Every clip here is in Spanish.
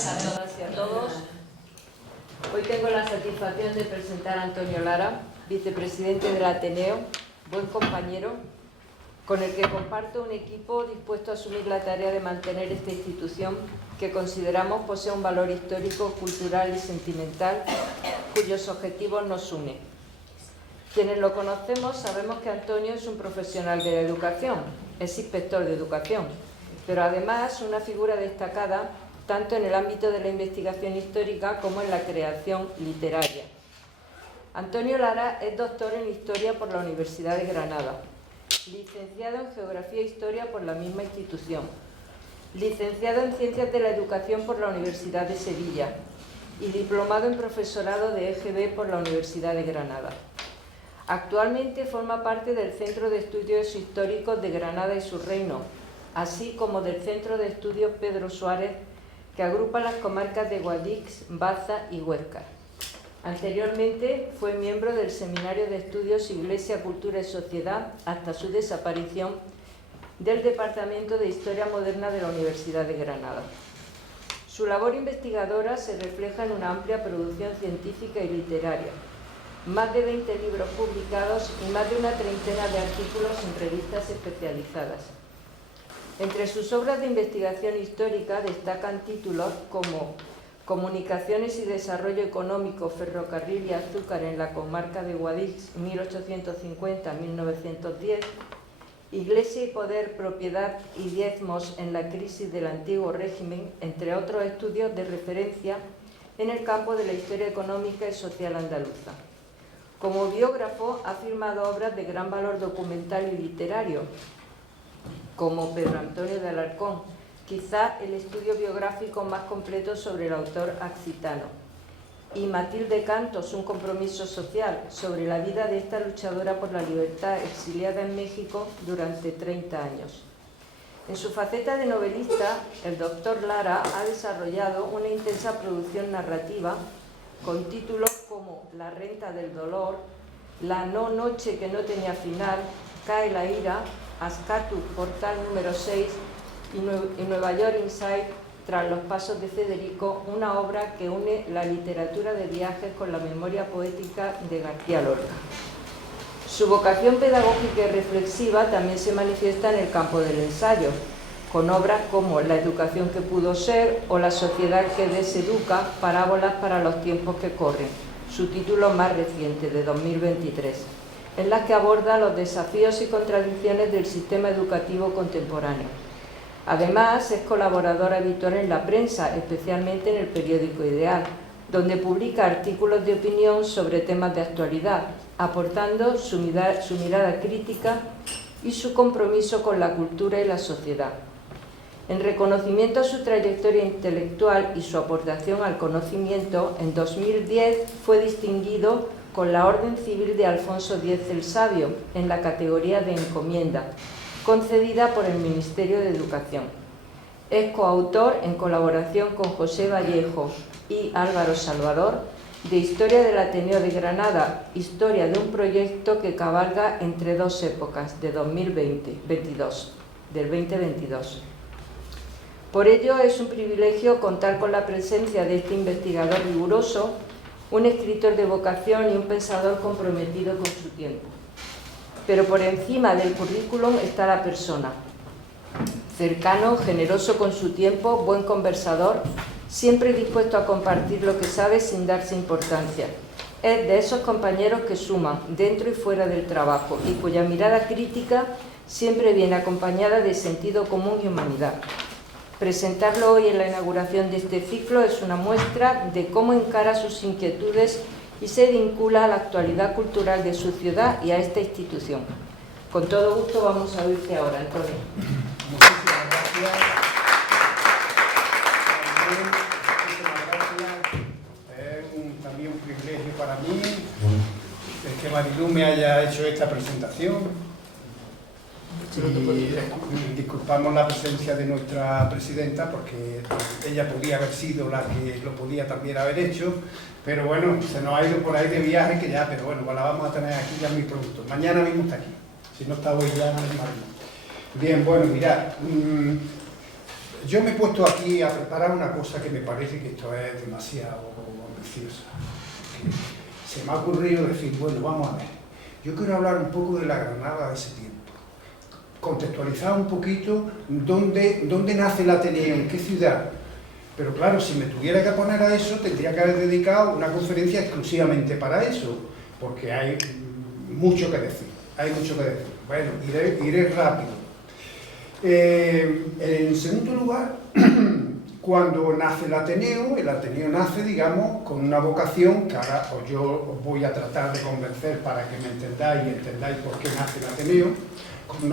tardes a todas y a todos. Hoy tengo la satisfacción de presentar a Antonio Lara, vicepresidente del Ateneo, buen compañero, con el que comparto un equipo dispuesto a asumir la tarea de mantener esta institución que consideramos posee un valor histórico, cultural y sentimental, cuyos objetivos nos unen. Quienes lo conocemos sabemos que Antonio es un profesional de la educación, es inspector de educación, pero además una figura destacada tanto en el ámbito de la investigación histórica como en la creación literaria. Antonio Lara es doctor en Historia por la Universidad de Granada, licenciado en Geografía e Historia por la misma institución, licenciado en Ciencias de la Educación por la Universidad de Sevilla y diplomado en Profesorado de EGB por la Universidad de Granada. Actualmente forma parte del Centro de Estudios Históricos de Granada y su Reino, así como del Centro de Estudios Pedro Suárez, que agrupa las comarcas de Guadix, Baza y Huesca. Anteriormente fue miembro del Seminario de Estudios Iglesia, Cultura y Sociedad, hasta su desaparición, del Departamento de Historia Moderna de la Universidad de Granada. Su labor investigadora se refleja en una amplia producción científica y literaria, más de 20 libros publicados y más de una treintena de artículos en revistas especializadas. Entre sus obras de investigación histórica destacan títulos como Comunicaciones y Desarrollo Económico, Ferrocarril y Azúcar en la comarca de Guadix, 1850-1910, Iglesia y Poder, Propiedad y Diezmos en la crisis del antiguo régimen, entre otros estudios de referencia en el campo de la historia económica y social andaluza. Como biógrafo ha firmado obras de gran valor documental y literario, como Pedro Antonio de Alarcón, quizá el estudio biográfico más completo sobre el autor accitano, y Matilde Cantos, un compromiso social, sobre la vida de esta luchadora por la libertad exiliada en México durante 30 años. En su faceta de novelista, el doctor Lara ha desarrollado una intensa producción narrativa con títulos como La renta del dolor, La no noche que no tenía final, Cae la ira, Ascatu, portal número 6 y Nueva York Inside, tras los pasos de Federico, una obra que une la literatura de viajes con la memoria poética de García Lorca. Su vocación pedagógica y reflexiva también se manifiesta en el campo del ensayo, con obras como La educación que pudo ser o La sociedad que deseduca, parábolas para los tiempos que corren, su título más reciente, de 2023, en las que aborda los desafíos y contradicciones del sistema educativo contemporáneo. Además, es colaborador habitual en la prensa, especialmente en el periódico Ideal, donde publica artículos de opinión sobre temas de actualidad, aportando su mirada crítica y su compromiso con la cultura y la sociedad. En reconocimiento a su trayectoria intelectual y su aportación al conocimiento, en 2010 fue distinguido con la Orden Civil de Alfonso X el Sabio, en la categoría de encomienda, concedida por el Ministerio de Educación. Es coautor, en colaboración con José Vallejo y Álvaro Salvador, de Historia del Ateneo de Granada, historia de un proyecto que cabalga entre dos épocas, de 2022. Por ello es un privilegio contar con la presencia de este investigador riguroso, un escritor de vocación y un pensador comprometido con su tiempo. Pero por encima del currículum está la persona. Cercano, generoso con su tiempo, buen conversador, siempre dispuesto a compartir lo que sabe sin darse importancia. Es de esos compañeros que suman dentro y fuera del trabajo y cuya mirada crítica siempre viene acompañada de sentido común y humanidad. Presentarlo hoy en la inauguración de este ciclo es una muestra de cómo encara sus inquietudes y se vincula a la actualidad cultural de su ciudad y a esta institución. Con todo gusto vamos a oírte ahora, Antonio. Muchísimas gracias. Es también un privilegio para mí el que Marilú me haya hecho esta presentación. Y disculpamos la presencia de nuestra presidenta porque ella podía haber sido la que lo podía también haber hecho, pero bueno, se nos ha ido por ahí de viaje que ya, pero bueno, pues la vamos a tener aquí ya muy pronto. Mañana mismo está aquí, si no está hoy ya no es Marilú. Bien, bueno, mirad, yo me he puesto aquí a preparar una cosa que me parece que esto es demasiado ambiciosa. Se me ha ocurrido decir, bueno, vamos a ver, yo quiero hablar un poco de la Granada de ese tiempo, contextualizar un poquito dónde nace el Ateneo, en qué ciudad. Pero claro, si me tuviera que poner a eso, tendría que haber dedicado una conferencia exclusivamente para eso, porque hay mucho que decir, Bueno, iré rápido. En segundo lugar, cuando nace el Ateneo nace, digamos, con una vocación, que ahora yo os voy a tratar de convencer para que me entendáis y entendáis por qué nace el Ateneo, con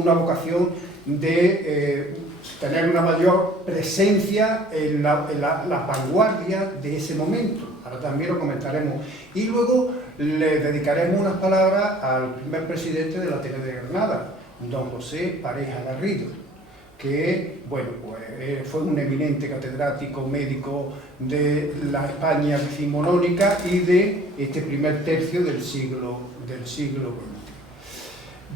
una vocación de tener una mayor presencia en las vanguardias de ese momento. Ahora también lo comentaremos. Y luego le dedicaremos unas palabras al primer presidente del Ateneo de Granada, don José Pareja Garrido, que bueno, pues, fue un eminente catedrático médico de la España decimonónica y de este primer tercio del siglo XX.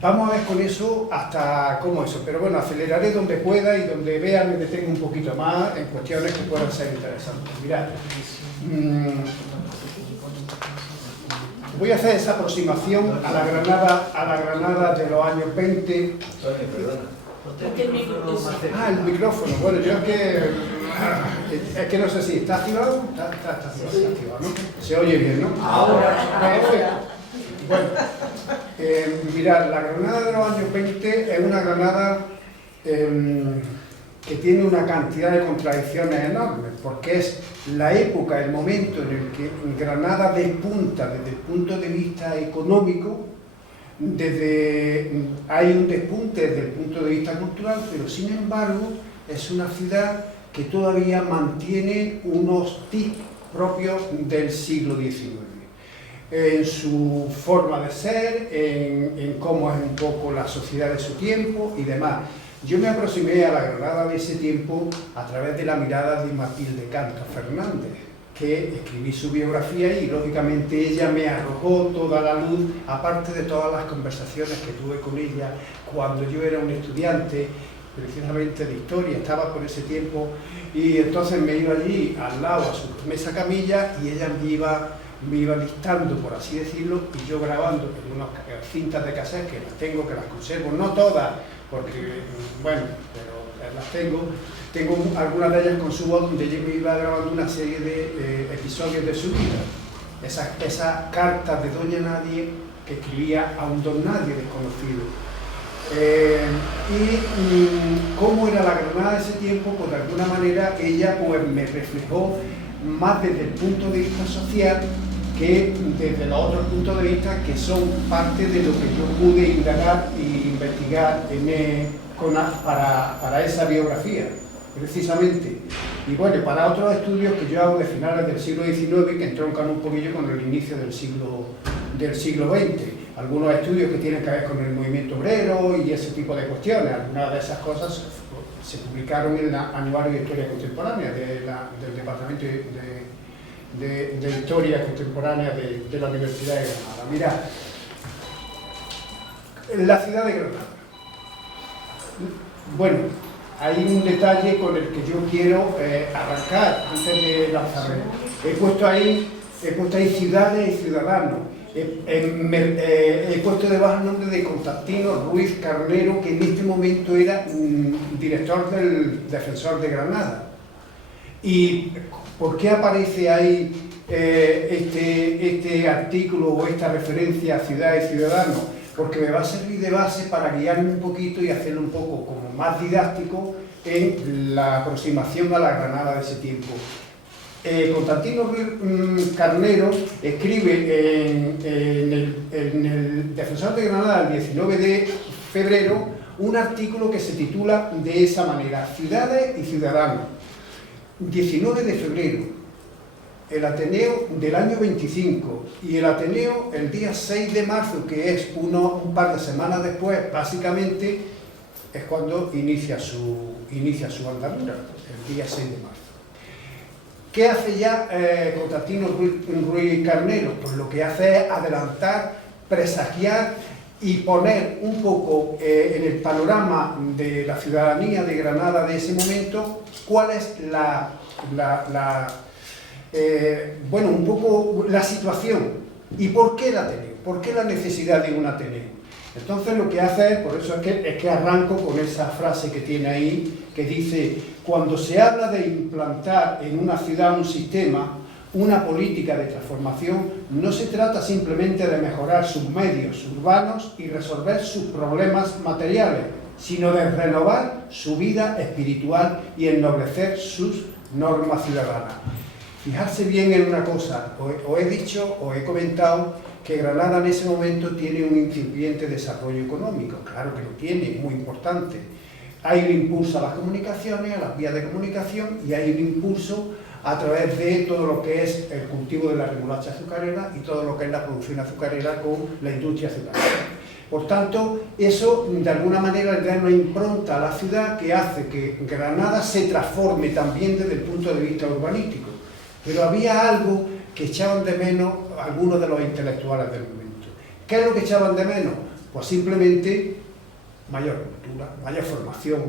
Vamos a ver con eso hasta cómo eso, pero bueno, aceleraré donde pueda y donde vea me detengo un poquito más en cuestiones que puedan ser interesantes. Mirad, voy a hacer esa aproximación a la Granada de los años 20. El micrófono. Bueno, yo es que no sé si está activado. Está activado, ¿no? Se oye bien, ¿no? Ahora. Bueno, mirad, la Granada de los años 20 es una Granada que tiene una cantidad de contradicciones enormes, porque es la época, el momento en el que Granada despunta desde el punto de vista económico, hay un despunte desde el punto de vista cultural, pero sin embargo es una ciudad que todavía mantiene unos tics propios del siglo XIX. En su forma de ser, en cómo es un poco la sociedad de su tiempo y demás. Yo me aproximé a la Granada de ese tiempo a través de la mirada de Matilde Canto Fernández, que escribí su biografía y lógicamente ella me arrojó toda la luz, aparte de todas las conversaciones que tuve con ella cuando yo era un estudiante, precisamente de historia, estaba por ese tiempo, y entonces me iba allí al lado a su mesa camilla y ella me iba listando, por así decirlo, y yo grabando en unas cintas de cassette que las tengo, que las conservo, no todas, porque, bueno, pero las tengo algunas de ellas con su voz, donde ella me iba grabando una serie de episodios de su vida, esas cartas de Doña Nadie que escribía a un don nadie desconocido. Y cómo era la Granada de ese tiempo, pues de alguna manera ella pues me reflejó más desde el punto de vista social que desde los otros puntos de vista que son parte de lo que yo pude indagar e investigar para esa biografía, precisamente. Y bueno, para otros estudios que yo hago de finales del siglo XIX, que entroncan un poquillo con el inicio del siglo XX. Algunos estudios que tienen que ver con el movimiento obrero y ese tipo de cuestiones. Algunas de esas cosas se publicaron en el Anuario de Historia Contemporánea del Departamento de Historia Contemporánea de la Universidad de Granada. Mirad, la ciudad de Granada. Bueno, hay un detalle con el que yo quiero arrancar antes de lanzarme. He puesto ahí ciudades y ciudadanos. He puesto debajo el nombre de Constantino Ruiz Carnero, que en este momento era director del Defensor de Granada. ¿Y por qué aparece ahí este artículo o esta referencia a ciudad y ciudadano? Porque me va a servir de base para guiarme un poquito y hacerlo un poco como más didáctico en la aproximación a la Granada de ese tiempo. Constantino Ruiz Carnero escribe en el Defensor de Granada el 19 de febrero un artículo que se titula de esa manera: Ciudades y Ciudadanos. 19 de febrero, el Ateneo del año 25, y el Ateneo el día 6 de marzo, que es un par de semanas después, básicamente, es cuando inicia su andadura, el día 6 de marzo. ¿Qué hace ya Constantino Ruiz Carnero? Pues lo que hace es adelantar, presagiar y poner un poco en el panorama de la ciudadanía de Granada de ese momento cuál es bueno, un poco la situación y por qué el Ateneo, por qué la necesidad de un Ateneo. Entonces lo que hace es, por eso es que arranco con esa frase que tiene ahí, que dice: cuando se habla de implantar en una ciudad un sistema, una política de transformación, no se trata simplemente de mejorar sus medios urbanos y resolver sus problemas materiales, sino de renovar su vida espiritual y ennoblecer sus normas ciudadanas. Fijarse bien en una cosa, os he dicho, os he comentado que Granada en ese momento tiene un incipiente desarrollo económico. Claro que lo tiene, muy importante. Hay un impulso a las comunicaciones, a las vías de comunicación, y hay un impulso a través de todo lo que es el cultivo de la remolacha azucarera y todo lo que es la producción azucarera con la industria azucarera. Por tanto, eso de alguna manera le da una impronta a la ciudad que hace que Granada se transforme también desde el punto de vista urbanístico. Pero había algo que echaban de menos algunos de los intelectuales del momento. ¿Qué es lo que echaban de menos? Pues simplemente mayor cultura, mayor formación,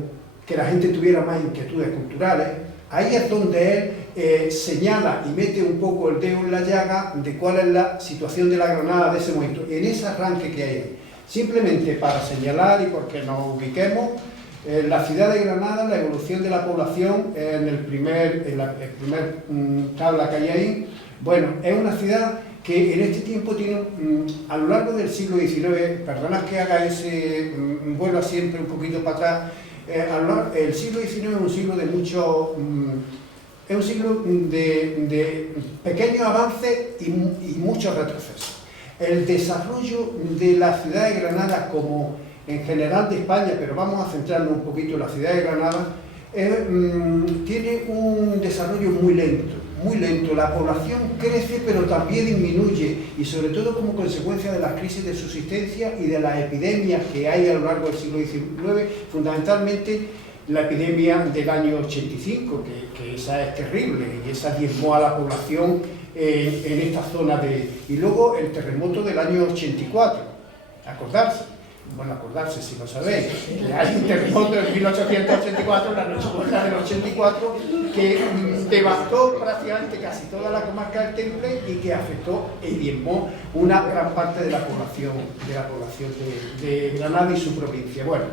que la gente tuviera más inquietudes culturales. Ahí es donde él señala y mete un poco el dedo en la llaga de cuál es la situación de la Granada de ese momento, en ese arranque que hay ahí. Simplemente para señalar y porque nos ubiquemos, la ciudad de Granada, la evolución de la población en la primer tabla que hay ahí, bueno, es una ciudad que en este tiempo tiene, a lo largo del siglo XIX, perdonad que haga ese, vuelva siempre un poquito para atrás, el siglo XIX es un siglo de mucho, es un siglo de pequeños avances y muchos retrocesos. El desarrollo de la ciudad de Granada, como en general de España, pero vamos a centrarnos un poquito en la ciudad de Granada, tiene un desarrollo muy lento. Muy lento, la población crece pero también disminuye, y sobre todo como consecuencia de las crisis de subsistencia y de las epidemias que hay a lo largo del siglo XIX, fundamentalmente la epidemia del año 85, que esa es terrible, y esa diezmó a la población en esta zona y luego el terremoto del año 84, acordarse si lo sabéis, que hay un terremoto en 1884, la noche buena del 84, que devastó prácticamente casi toda la comarca del Temple y que afectó y diezmó una gran parte de la población de Granada y su provincia. Bueno,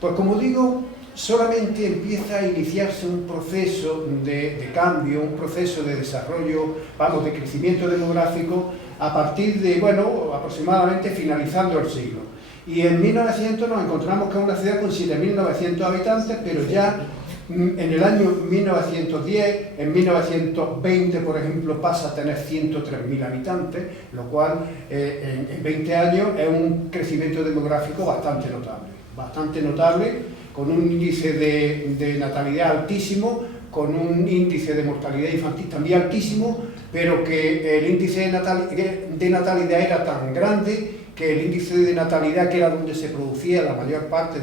pues como digo, solamente empieza a iniciarse un proceso de cambio, un proceso de desarrollo, de crecimiento demográfico a partir de, bueno, aproximadamente finalizando el siglo. Y en 1900 nos encontramos con una ciudad con 7.900 habitantes, pero ya en el año 1910, en 1920, por ejemplo, pasa a tener 103.000 habitantes, lo cual en 20 años es un crecimiento demográfico bastante notable, con un índice de natalidad altísimo, con un índice de mortalidad infantil también altísimo, pero que el índice de natalidad era tan grande que el índice de natalidad, que era donde se producía la mayor parte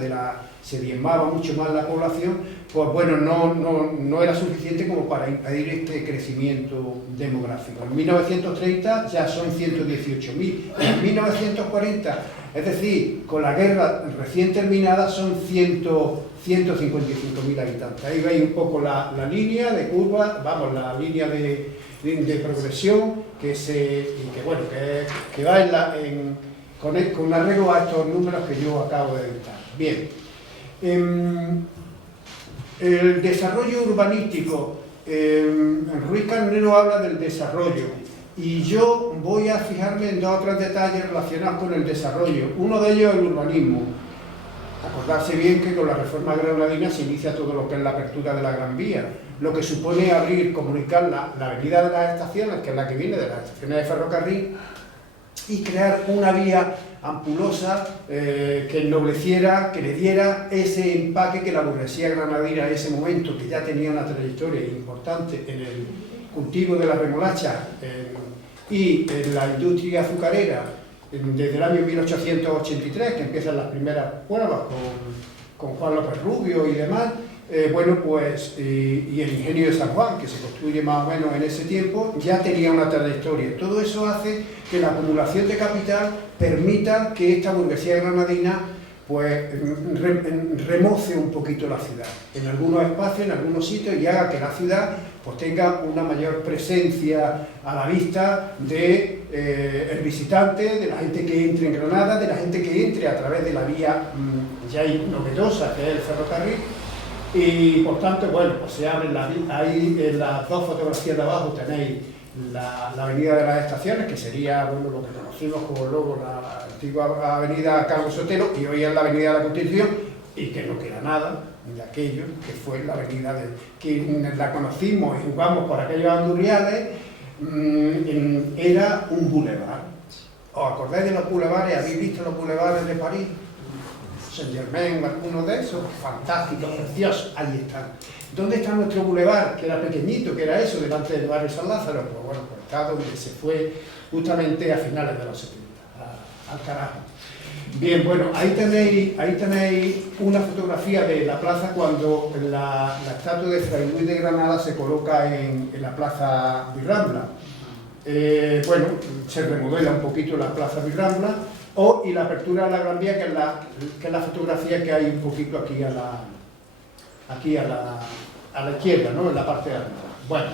se diezmaba mucho más la población, pues bueno, no era suficiente como para impedir este crecimiento demográfico. En 1930 ya son 118.000, en 1940, es decir, con la guerra recién terminada, son 155.000 habitantes. Ahí veis un poco la línea de curva, la línea de progresión que va con arreglo a estos números que yo acabo de dictar. Bien, el desarrollo urbanístico, Ruiz Carnero habla del desarrollo, y yo voy a fijarme en dos o tres detalles relacionados con el desarrollo. Uno de ellos es el urbanismo. Acordarse bien que con la reforma granadina se inicia todo lo que es la apertura de la Gran Vía, lo que supone comunicar la avenida de las estaciones, que es la que viene de las estaciones de ferrocarril, y crear una vía ampulosa que ennobleciera, que le diera ese empaque que la burguesía granadina en ese momento, que ya tenía una trayectoria importante en el cultivo de la remolacha y en la industria azucarera, desde el año 1883, que empiezan las primeras pruebas con Juan López Rubio y demás, bueno, pues, y el ingenio de San Juan, que se construye más o menos en ese tiempo, ya tenía una trayectoria. Todo eso hace que la acumulación de capital permita que esta burguesía granadina pues remoce un poquito la ciudad en algunos espacios, en algunos sitios, y haga que la ciudad pues tenga una mayor presencia a la vista de el visitante, de la gente que entre en Granada, de la gente que entre a través de la vía ya novedosa que es el ferrocarril. Y por tanto, bueno, pues se abre ahí en las dos fotografías de abajo tenéis la avenida de las Estaciones, que sería, bueno, lo que conocimos como luego la antigua avenida Carlos Sotelo, y hoy es la avenida de la Constitución, y que no queda nada de aquello, que fue la avenida que la conocimos y jugamos por aquellos andurriales, era un bulevar. ¿Os acordáis de los bulevares? ¿Habéis visto los bulevares de París? Saint-Germain, alguno de esos, fantásticos, preciosos, ahí están. ¿Dónde está nuestro bulevar? Que era pequeñito, que era eso, delante del barrio San Lázaro. Pues bueno, pues está donde se fue justamente a finales de los 70, al carajo. Bien, bueno, ahí tenéis una fotografía de la plaza cuando la estatua de Fray Luis de Granada se coloca en la plaza Virrambla. Bueno, se remodela un poquito la plaza Virrambla, y la apertura de la Gran Vía, que es la fotografía que hay un poquito aquí a la izquierda, ¿no? En la parte de arriba. Bueno,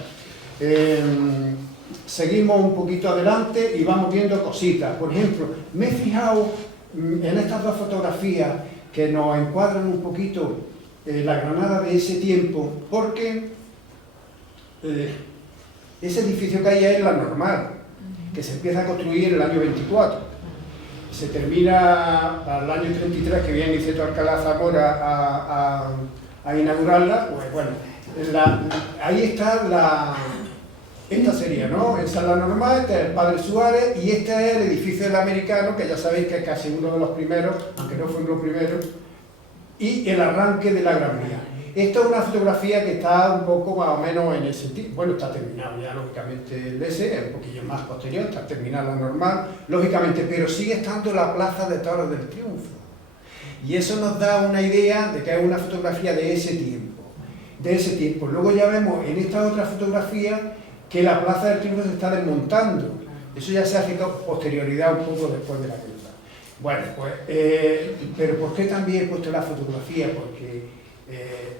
seguimos un poquito adelante y vamos viendo cositas. Por ejemplo, me he fijado en estas dos fotografías que nos encuadran un poquito la Granada de ese tiempo, porque ese edificio que hay es la Normal, que se empieza a construir en el año 24. Se termina al año 33, que viene Niceto Alcalá Zamora a inaugurarla. Pues bueno, ahí está esta sería, ¿no? Esa es la Normal, este es el Padre Suárez, y este es el edificio del Americano, que ya sabéis que es casi uno de los primeros, aunque no fue uno de los primeros, y el arranque de la Gran Vía. Esta es una fotografía que está un poco más o menos en el sentido, bueno, está terminado ya lógicamente el S, es un poquillo más posterior, está terminada la Normal, lógicamente, pero sigue estando la Plaza de Toros del Triunfo. Y eso nos da una idea de que es una fotografía de ese tiempo. Luego ya vemos en esta otra fotografía que la Plaza del Triunfo se está desmontando. Eso ya se hace con posterioridad un poco después de la guerra. Bueno, pues, pero ¿por qué también he puesto la fotografía? Porque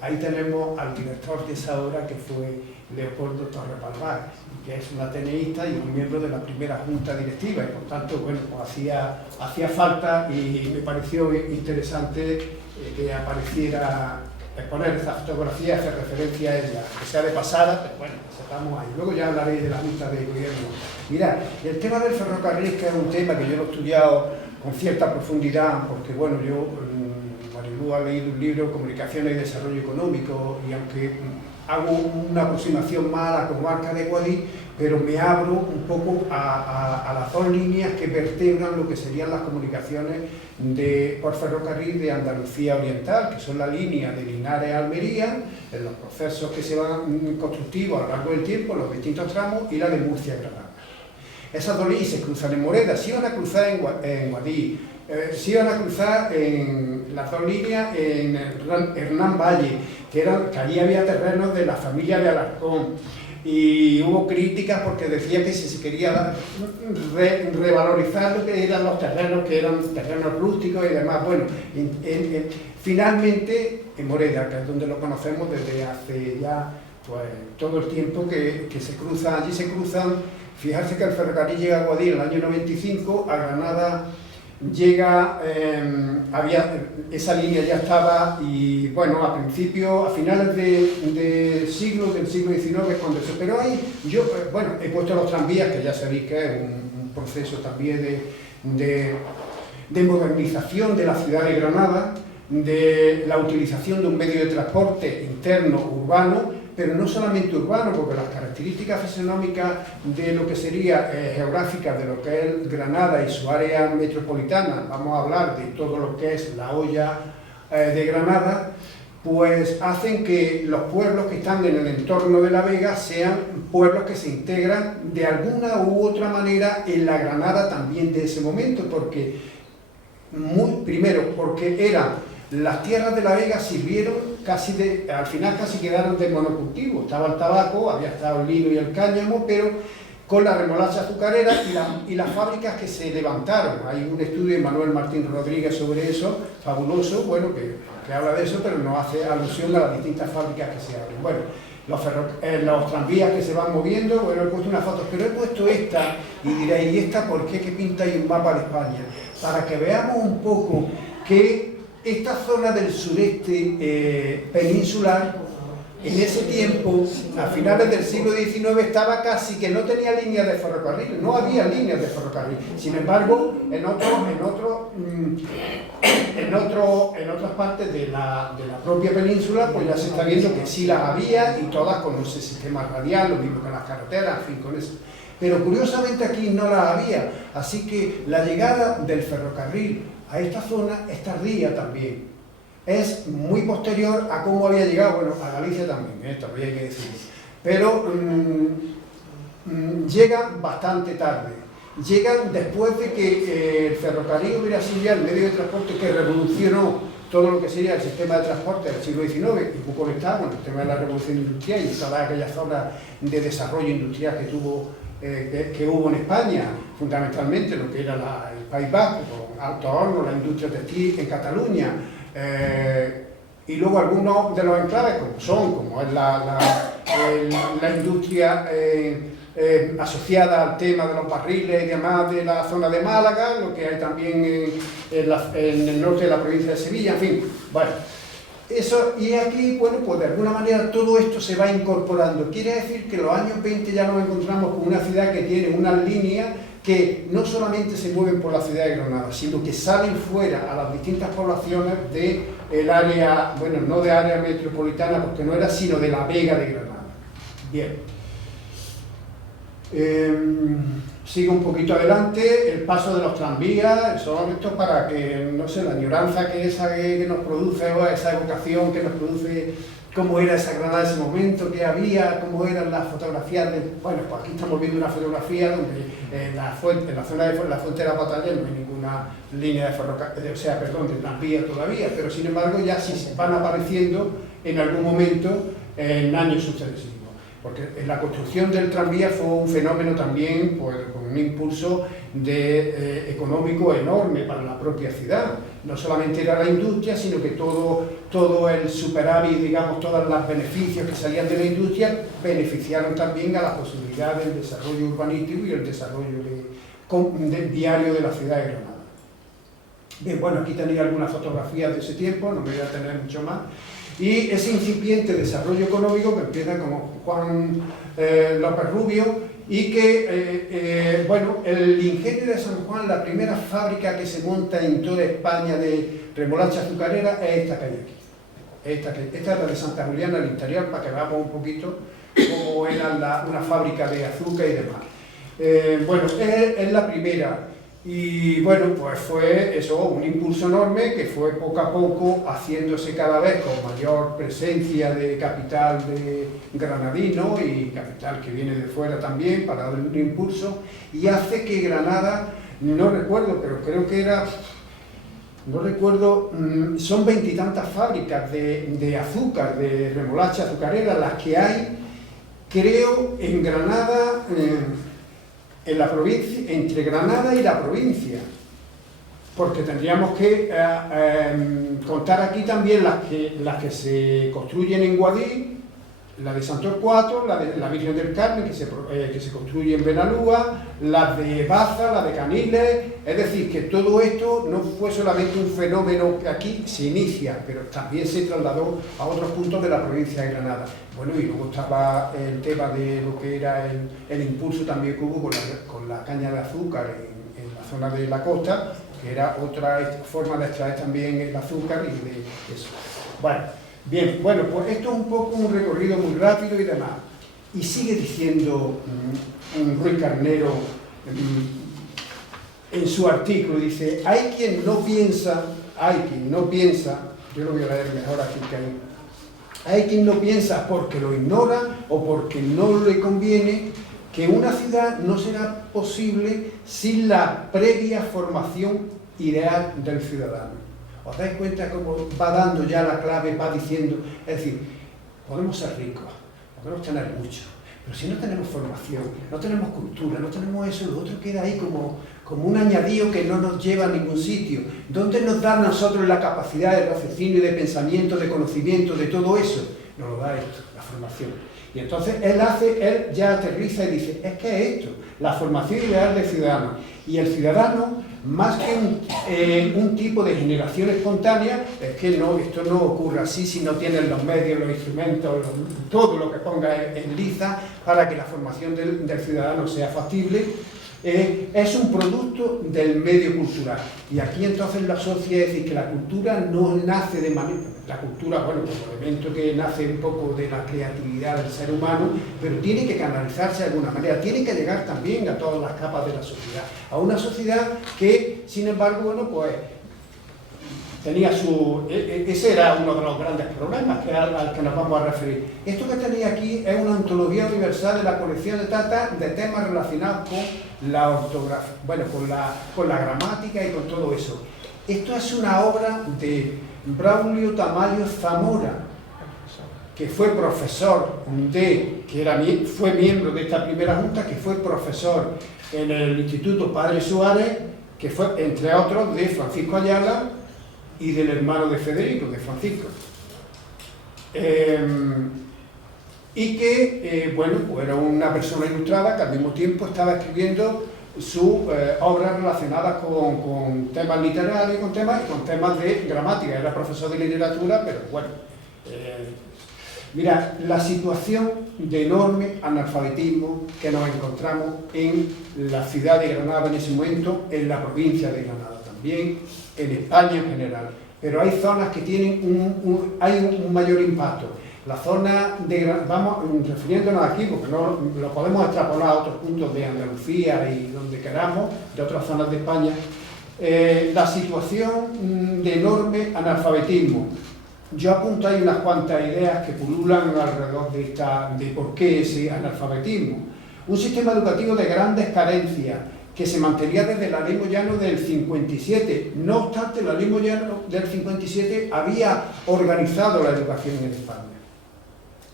ahí tenemos al director de esa obra, que fue Leopoldo Torres Palmar, que es un ateneísta y un miembro de la primera junta directiva, y por tanto, bueno, pues hacía falta, y me pareció interesante que apareciera, exponer esa fotografía, hacer referencia a ella, que sea de pasada, pero bueno, estamos ahí. Luego ya hablaré de la junta de gobierno. Mirad, el tema del ferrocarril es que es un tema que yo lo he estudiado con cierta profundidad, porque bueno, yo ha leído un libro, Comunicaciones y Desarrollo Económico, y aunque hago una aproximación más a la comarca de Guadix, pero me abro un poco a las dos líneas que vertebran lo que serían las comunicaciones por ferrocarril de Andalucía Oriental, que son la línea de Linares a Almería, en los procesos que se van constructivos a lo largo del tiempo, los distintos tramos, y la de Murcia a Granada. Esas dos líneas se cruzan en Moreda, sí van a cruzar en Guadix, sí van a cruzar en las dos líneas en Hernán Valle, que allí había terrenos de la familia de Alarcón, y hubo críticas porque decía que si se quería revalorizar lo que eran los terrenos, que eran terrenos rústicos y demás. Bueno, finalmente en Moreda, que es donde lo conocemos desde hace ya pues todo el tiempo que se cruzan, allí se cruzan. Fijarse que el ferrocarril llega a Guadix en el año 95, a Granada llega, esa línea ya estaba, y bueno, a principios, a finales del siglo XIX, cuando se operó ahí, yo, bueno, he puesto los tranvías, que ya sabéis que es un proceso también de modernización de la ciudad de Granada, de la utilización de un medio de transporte interno, urbano, pero no solamente urbano, porque las características fisionómicas de lo que sería geográficas de lo que es Granada y su área metropolitana, vamos a hablar de todo lo que es la olla de Granada, pues hacen que los pueblos que están en el entorno de La Vega sean pueblos que se integran de alguna u otra manera en la Granada también de ese momento, porque primero porque eran las tierras de La Vega sirvieron al final casi quedaron de monocultivo. Estaba el tabaco, había estado el lino y el cáñamo, pero con la remolacha azucarera y las fábricas que se levantaron. Hay un estudio de Manuel Martín Rodríguez sobre eso, fabuloso, bueno, que habla de eso, pero no hace alusión a las distintas fábricas que se abren. Bueno, los tranvías que se van moviendo, bueno, he puesto unas fotos, pero he puesto esta, y diréis, ¿y esta por qué? ¿Qué pinta ahí un mapa de España? Para que veamos un poco que esta zona del sureste peninsular, en ese tiempo, a finales del siglo XIX, estaba casi que no tenía líneas de ferrocarril, no había líneas de ferrocarril. Sin embargo, en otras partes de la propia península, pues ya se está viendo que sí las había, y todas con ese sistema radial, lo mismo que las carreteras, en fin, con eso. Pero curiosamente aquí no las había, así que la llegada del ferrocarril a esta zona es tardía también. Es muy posterior a cómo había llegado, bueno, a Galicia también, todavía hay que decirlo, pero llegan bastante tarde, llegan después de que el ferrocarril hubiera sido ya el medio de transporte que revolucionó todo lo que sería el sistema de transporte del siglo XIX, y muy conectado con el tema de la revolución industrial y todas aquellas zonas de desarrollo industrial que hubo en España, fundamentalmente lo que era el País Vasco, con Alto Horno, la industria textil en Cataluña, y luego algunos de los enclaves como es la industria asociada al tema de los barriles y demás de la zona de Málaga, lo que hay también en el norte de la provincia de Sevilla, en fin, bueno, eso, y aquí, bueno, pues de alguna manera todo esto se va incorporando. Quiere decir que en los años 20 ya nos encontramos con una ciudad que tiene unas líneas que no solamente se mueven por la ciudad de Granada, sino que salen fuera a las distintas poblaciones del área, bueno, no de área metropolitana, porque no era, sino de la Vega de Granada. Bien. Sigo un poquito adelante, el paso de los tranvías, solamente para que, no sé, la añoranza que nos produce, o esa evocación que nos produce, cómo era esa Granada en ese momento, qué había, cómo eran las fotografías bueno, pues aquí estamos viendo una fotografía donde en la zona de la Fuente de la Batalla no hay ninguna línea de ferrocarril, de tranvía todavía, pero sin embargo ya sí van apareciendo en algún momento en años sucesivos. Porque la construcción del tranvía fue un fenómeno también, pues, con un impulso económico enorme para la propia ciudad. No solamente era la industria, sino que todo el superávit, digamos, todos los beneficios que salían de la industria beneficiaron también a la posibilidad del desarrollo urbanístico y el desarrollo diario de la ciudad de Granada. Bien, bueno, aquí tenéis algunas fotografías de ese tiempo, no me voy a tener mucho más. Y ese incipiente desarrollo económico que empieza como Juan López Rubio, y que, bueno, el ingenio de San Juan, la primera fábrica que se monta en toda España de remolacha azucarera es esta que hay aquí. Esta es la de Santa Juliana, el interior, para que veamos un poquito cómo era una fábrica de azúcar y demás. Bueno, es la primera. Y bueno, pues fue eso, un impulso enorme que fue poco a poco haciéndose cada vez con mayor presencia de capital de granadino y capital que viene de fuera también para darle un impulso, y hace que Granada, no recuerdo, pero creo que era, no recuerdo, son 20 y tantas fábricas de azúcar, de remolacha azucarera, las que hay, creo, en Granada, en la provincia, entre Granada y la provincia, porque tendríamos que contar aquí también las que se construyen en Guadix, la de San Torcuato, la de la Virgen del Carmen, que se construye en Benalúa, las de Baza, la de Caniles, es decir, que todo esto no fue solamente un fenómeno que aquí se inicia, pero también se trasladó a otros puntos de la provincia de Granada. Bueno, y luego estaba el tema de lo que era el impulso también que hubo con la caña de azúcar en la zona de la costa, que era otra forma de extraer también el azúcar y de eso. Bien, bueno, pues esto es un poco un recorrido muy rápido y demás. Y sigue diciendo Ruiz Carnero en su artículo, dice, hay quien no piensa, yo lo voy a leer mejor aquí que ahí, hay quien no piensa porque lo ignora o porque no le conviene que una ciudad no será posible sin la previa formación ideal del ciudadano. ¿Os dais cuenta cómo va dando ya la clave, va diciendo? Es decir, podemos ser ricos, podemos tener mucho, pero si no tenemos formación, no tenemos cultura, no tenemos eso, lo otro queda ahí como un añadido que no nos lleva a ningún sitio. ¿Dónde nos da a nosotros la capacidad de raciocinio, de pensamiento, de conocimiento, de todo eso? Nos lo da esto, la formación. Y entonces él ya aterriza y dice, es que es esto, la formación ideal del ciudadano. Y el ciudadano, más que un tipo de generación espontánea, es que no, esto no ocurre así si no tienen los medios, los instrumentos, todo lo que ponga en liza para que la formación del ciudadano sea factible. Es un producto del medio cultural. Y aquí entonces lo asocia, es decir, que la cultura no nace de manera... La cultura, bueno, como elemento que nace un poco de la creatividad del ser humano, pero tiene que canalizarse de alguna manera, tiene que llegar también a todas las capas de la sociedad. A una sociedad que, sin embargo, bueno, pues tenía su... Ese era uno de los grandes problemas al que nos vamos a referir. Esto que tenéis aquí es una ontología universal de la colección de Tata de temas relacionados con la ortografía, bueno, con la gramática y con todo eso. Esto es una obra de Braulio Tamayo Zamora, que fue profesor fue miembro de esta primera junta, que fue profesor en el Instituto Padre Suárez, que fue, entre otros, de Francisco Ayala y del hermano de Federico, de Francisco. Y que, bueno, pues era una persona ilustrada que al mismo tiempo estaba escribiendo sus obras relacionadas con temas literarios, con temas de gramática. Era profesor de literatura, pero bueno. Mira, la situación de enorme analfabetismo que nos encontramos en la ciudad de Granada en ese momento, en la provincia de Granada también, en España en general. Pero hay zonas que tienen un mayor impacto. La zona de Granada, vamos refiriéndonos aquí, porque no lo podemos extrapolar a otros puntos de Andalucía y donde queramos, de otras zonas de España, la situación de enorme analfabetismo. Yo apunto ahí unas cuantas ideas que pululan alrededor de por qué ese analfabetismo. Un sistema educativo de grandes carencias, que se mantenía desde la Ley Moyano del 57. No obstante, la Ley Moyano del 57 había organizado la educación en España.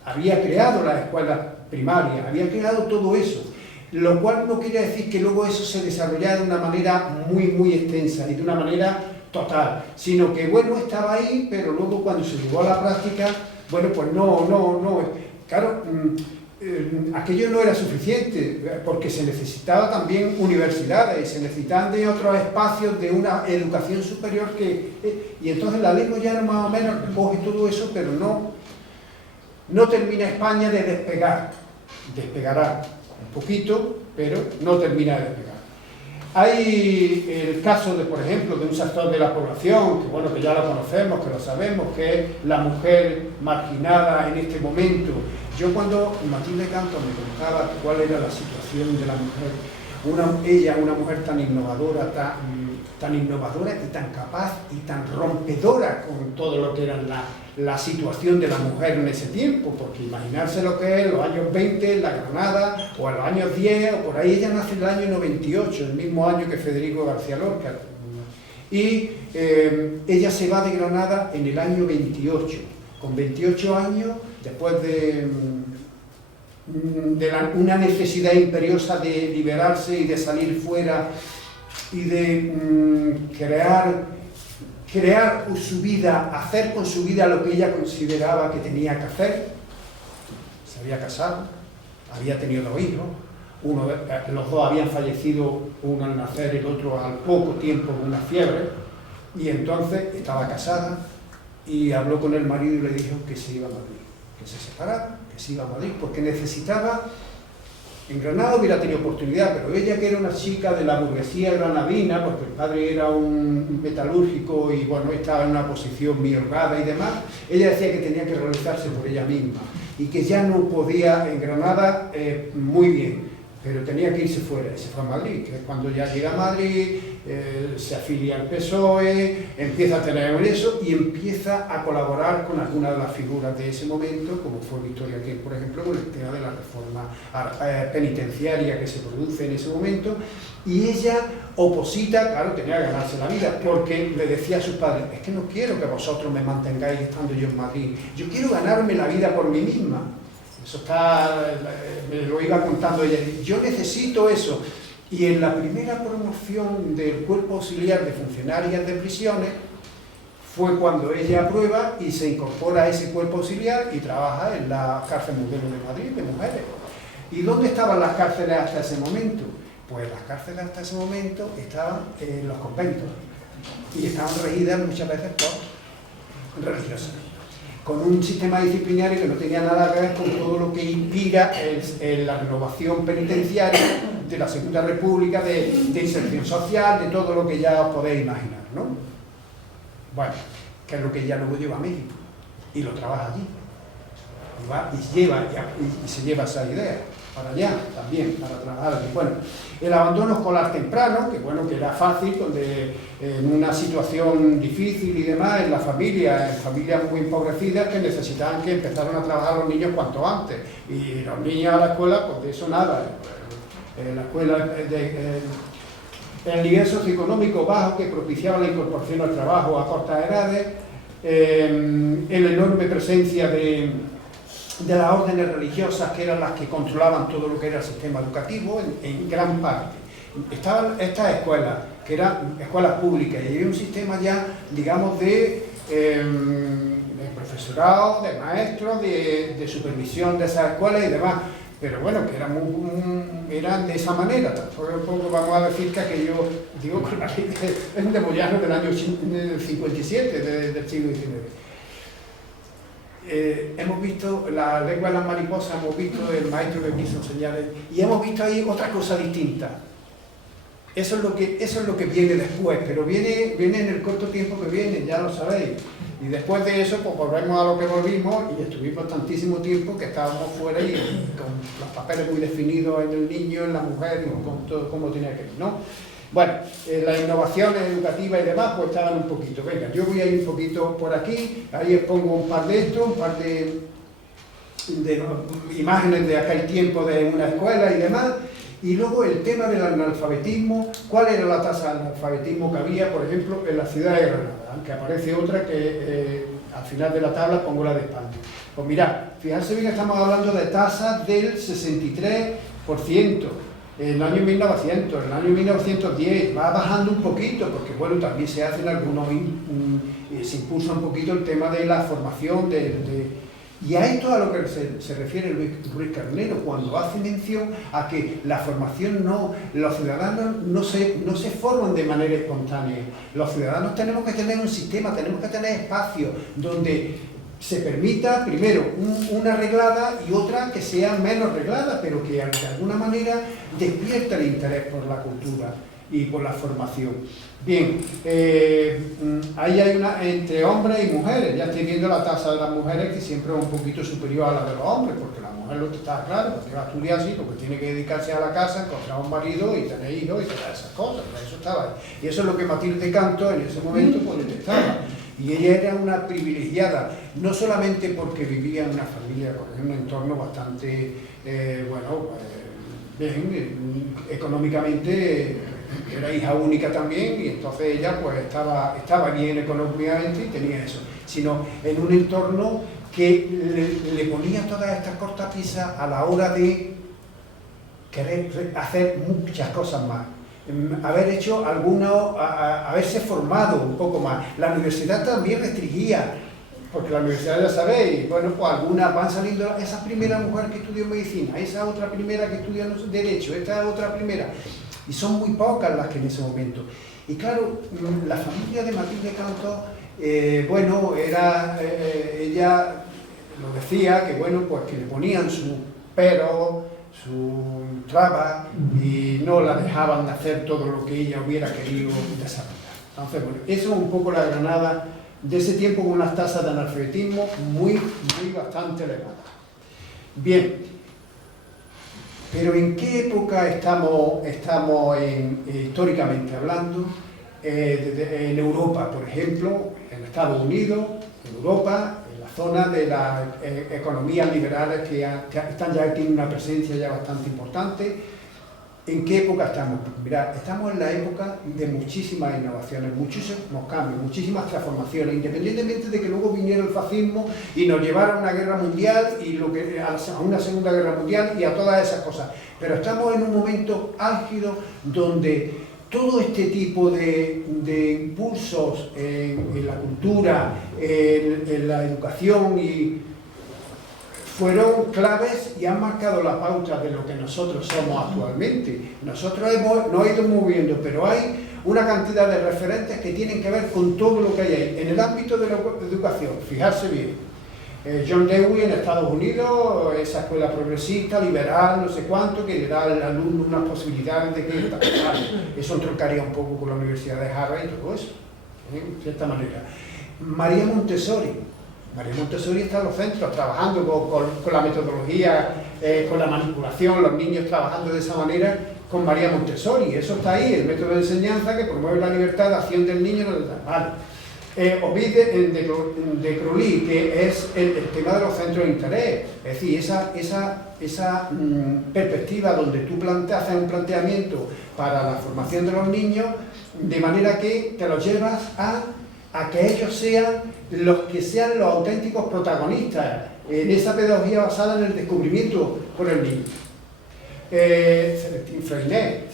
Había creado las escuelas primarias, había creado todo eso. Lo cual no quiere decir que luego eso se desarrollara de una manera muy, muy extensa y de una manera total, sino que, bueno, estaba ahí, pero luego cuando se llegó a la práctica, bueno, pues no. Claro, aquello no era suficiente, porque se necesitaba también universidades, se necesitaban de otros espacios de una educación superior y entonces la ley ya más o menos coge todo eso, pero no termina España de despegar. Despegará un poquito, pero no termina de despegar. Hay el caso de, por ejemplo, de un sector de la población, que bueno, que ya lo conocemos, que lo sabemos, que es la mujer marginada en este momento. Yo cuando Matilde Campos me contaba cuál era la situación de la mujer, una mujer tan innovadora, tan innovadora y tan capaz y tan rompedora con todo lo que era la situación de la mujer en ese tiempo, porque imaginarse lo que es los años 20 en la Granada, o en los años 10, o por ahí. Ella nace en el año 98, el mismo año que Federico García Lorca, y ella se va de Granada en el año 28, con 28 años, después de una necesidad imperiosa de liberarse y de salir fuera y de crear su vida, hacer con su vida lo que ella consideraba que tenía que hacer. Se había casado, había tenido 2 hijos, los 2 habían fallecido, uno al nacer y el otro al poco tiempo con una fiebre, y entonces estaba casada y habló con el marido y le dijo que se iba a Madrid, que se separara, que se iba a Madrid, porque necesitaba. En Granada hubiera tenido oportunidad, pero ella, que era una chica de la burguesía granadina, porque el padre era un metalúrgico y bueno, estaba en una posición muy holgada y demás, ella decía que tenía que realizarse por ella misma y que ya no podía en Granada muy bien, pero tenía que irse fuera, y se fue a Madrid, que es cuando ya llega a Madrid, se afilia al PSOE, empieza a tener eso y empieza a colaborar con algunas de las figuras de ese momento, como fue Victoria Kent, por ejemplo, con el tema de la reforma penitenciaria que se produce en ese momento, y ella oposita, claro, tenía que ganarse la vida, porque le decía a sus padres, es que no quiero que vosotros me mantengáis estando yo en Madrid, yo quiero ganarme la vida por mí misma. Eso me lo iba contando ella, yo necesito eso. Y en la primera promoción del Cuerpo Auxiliar de Funcionarias de Prisiones fue cuando ella aprueba y se incorpora a ese Cuerpo Auxiliar y trabaja en la cárcel modelo de Madrid de mujeres. ¿Y dónde estaban las cárceles hasta ese momento? Pues las cárceles hasta ese momento estaban en los conventos y estaban regidas muchas veces por religiosas, con un sistema disciplinario que no tenía nada que ver con todo lo que inspira la renovación penitenciaria de la Segunda República, de inserción social, de todo lo que ya os podéis imaginar, ¿no? Bueno, que es lo que ella luego lleva a México y lo trabaja allí. Y se lleva esa idea para allá también, para trabajar allí. Bueno, el abandono escolar temprano, que bueno, que era fácil, donde en una situación difícil y demás, en familias muy empobrecidas que necesitaban que empezaran a trabajar los niños cuanto antes. Y los niños a la escuela, pues de eso nada. La escuela, el nivel socioeconómico bajo que propiciaba la incorporación al trabajo a cortas edades, la enorme presencia de las órdenes religiosas, que eran las que controlaban todo lo que era el sistema educativo en gran parte. Estaban estas escuelas, que eran escuelas públicas, y había un sistema ya, digamos, de profesorado, de maestros, de supervisión de esas escuelas y demás. Pero bueno, que eran de esa manera. Tampoco vamos a decir que aquello, digo, con la ley de Moyano del año 57 del siglo XIX. Hemos visto la lengua de las mariposas, hemos visto el maestro que quiso enseñar, y hemos visto ahí otra cosa distinta. Eso es lo que viene después, pero viene en el corto tiempo que viene, ya lo sabéis. Y después de eso, pues volvemos a lo que volvimos, y estuvimos tantísimo tiempo que estábamos fuera y con los papeles muy definidos en el niño, en la mujer, y con todo cómo tenía que ir, ¿no? Bueno, las innovaciones educativas y demás, pues estaban un poquito. Venga, yo voy a ir un poquito por aquí, ahí os pongo un par de imágenes de aquel tiempo de una escuela y demás. Y luego el tema del analfabetismo, cuál era la tasa de analfabetismo que había, por ejemplo, en la ciudad de Granada, aunque aparece otra que al final de la tabla pongo la de España. Pues mirad, fijarse bien que estamos hablando de tasas del 63%, en el año 1900, en el año 1910, va bajando un poquito, porque bueno, también se hacen algunos, se impulsa un poquito el tema de la formación, y a esto a lo que se refiere Ruiz Carnero cuando hace mención a que la formación los ciudadanos no se forman de manera espontánea. Los ciudadanos tenemos que tener un sistema, tenemos que tener espacios donde se permita primero una reglada y otra que sea menos reglada, pero que de alguna manera despierta el interés por la cultura y por la formación. Bien, ahí hay una entre hombres y mujeres. Ya estoy viendo la tasa de las mujeres, que siempre es un poquito superior a la de los hombres, porque la mujer lo está claro, porque va a estudiar así, porque tiene que dedicarse a la casa, encontrar un marido y tener hijos y todas esas cosas. Eso estaba ahí. Y eso es lo que Matilde Canto en ese momento pues detectaba. Y ella era una privilegiada, no solamente porque vivía en una familia, en un entorno bastante, bien, económicamente. Era hija única también, y entonces ella pues estaba bien económicamente y tenía eso, sino en un entorno que le ponía todas estas cortapisas a la hora de querer hacer muchas cosas más, haberse formado un poco más. La universidad también restringía, porque la universidad, ya sabéis, bueno, pues algunas van saliendo, esa primera mujer que estudió medicina, esa otra primera que estudió derecho, esta otra primera, y son muy pocas las que en ese momento. Y claro, la familia de Matilde Canto, ella lo decía, que bueno, pues que le ponían su pero, su traba, y no la dejaban hacer todo lo que ella hubiera querido desarrollar. Entonces, bueno, eso es un poco la Granada de ese tiempo, con unas tasas de analfabetismo muy bastante elevadas. Bien, Pero ¿en qué época estamos históricamente hablando? En Europa, por ejemplo, en Estados Unidos, en Europa, en la zona de las economías liberales que tienen una presencia ya bastante importante. ¿En qué época estamos? Mirad, estamos en la época de muchísimas innovaciones, muchísimos cambios, muchísimas transformaciones, independientemente de que luego viniera el fascismo y nos llevara a una guerra mundial y a una segunda guerra mundial y a todas esas cosas. Pero estamos en un momento álgido donde todo este tipo de impulsos en la cultura, en la educación fueron claves y han marcado la pauta de lo que nosotros somos actualmente. Nosotros nos hemos ido moviendo, pero hay una cantidad de referentes que tienen que ver con todo lo que hay ahí. En el ámbito de la educación, fijarse bien, John Dewey en Estados Unidos, esa escuela progresista, liberal, no sé cuánto, que le da al alumno unas posibilidades de que eso entroncaría un poco con la Universidad de Harvard y todo eso, de cierta manera. María Montessori está en los centros trabajando con la metodología, con la manipulación, los niños trabajando de esa manera con María Montessori. Eso está ahí, el método de enseñanza que promueve la libertad de acción del niño. Vale. Ovid de Crowley, que es el tema de los centros de interés, es decir, esa perspectiva donde tú haces un planteamiento para la formación de los niños, de manera que te los llevas a que ellos sean los auténticos protagonistas en esa pedagogía basada en el descubrimiento por el niño. Celestín Freinet,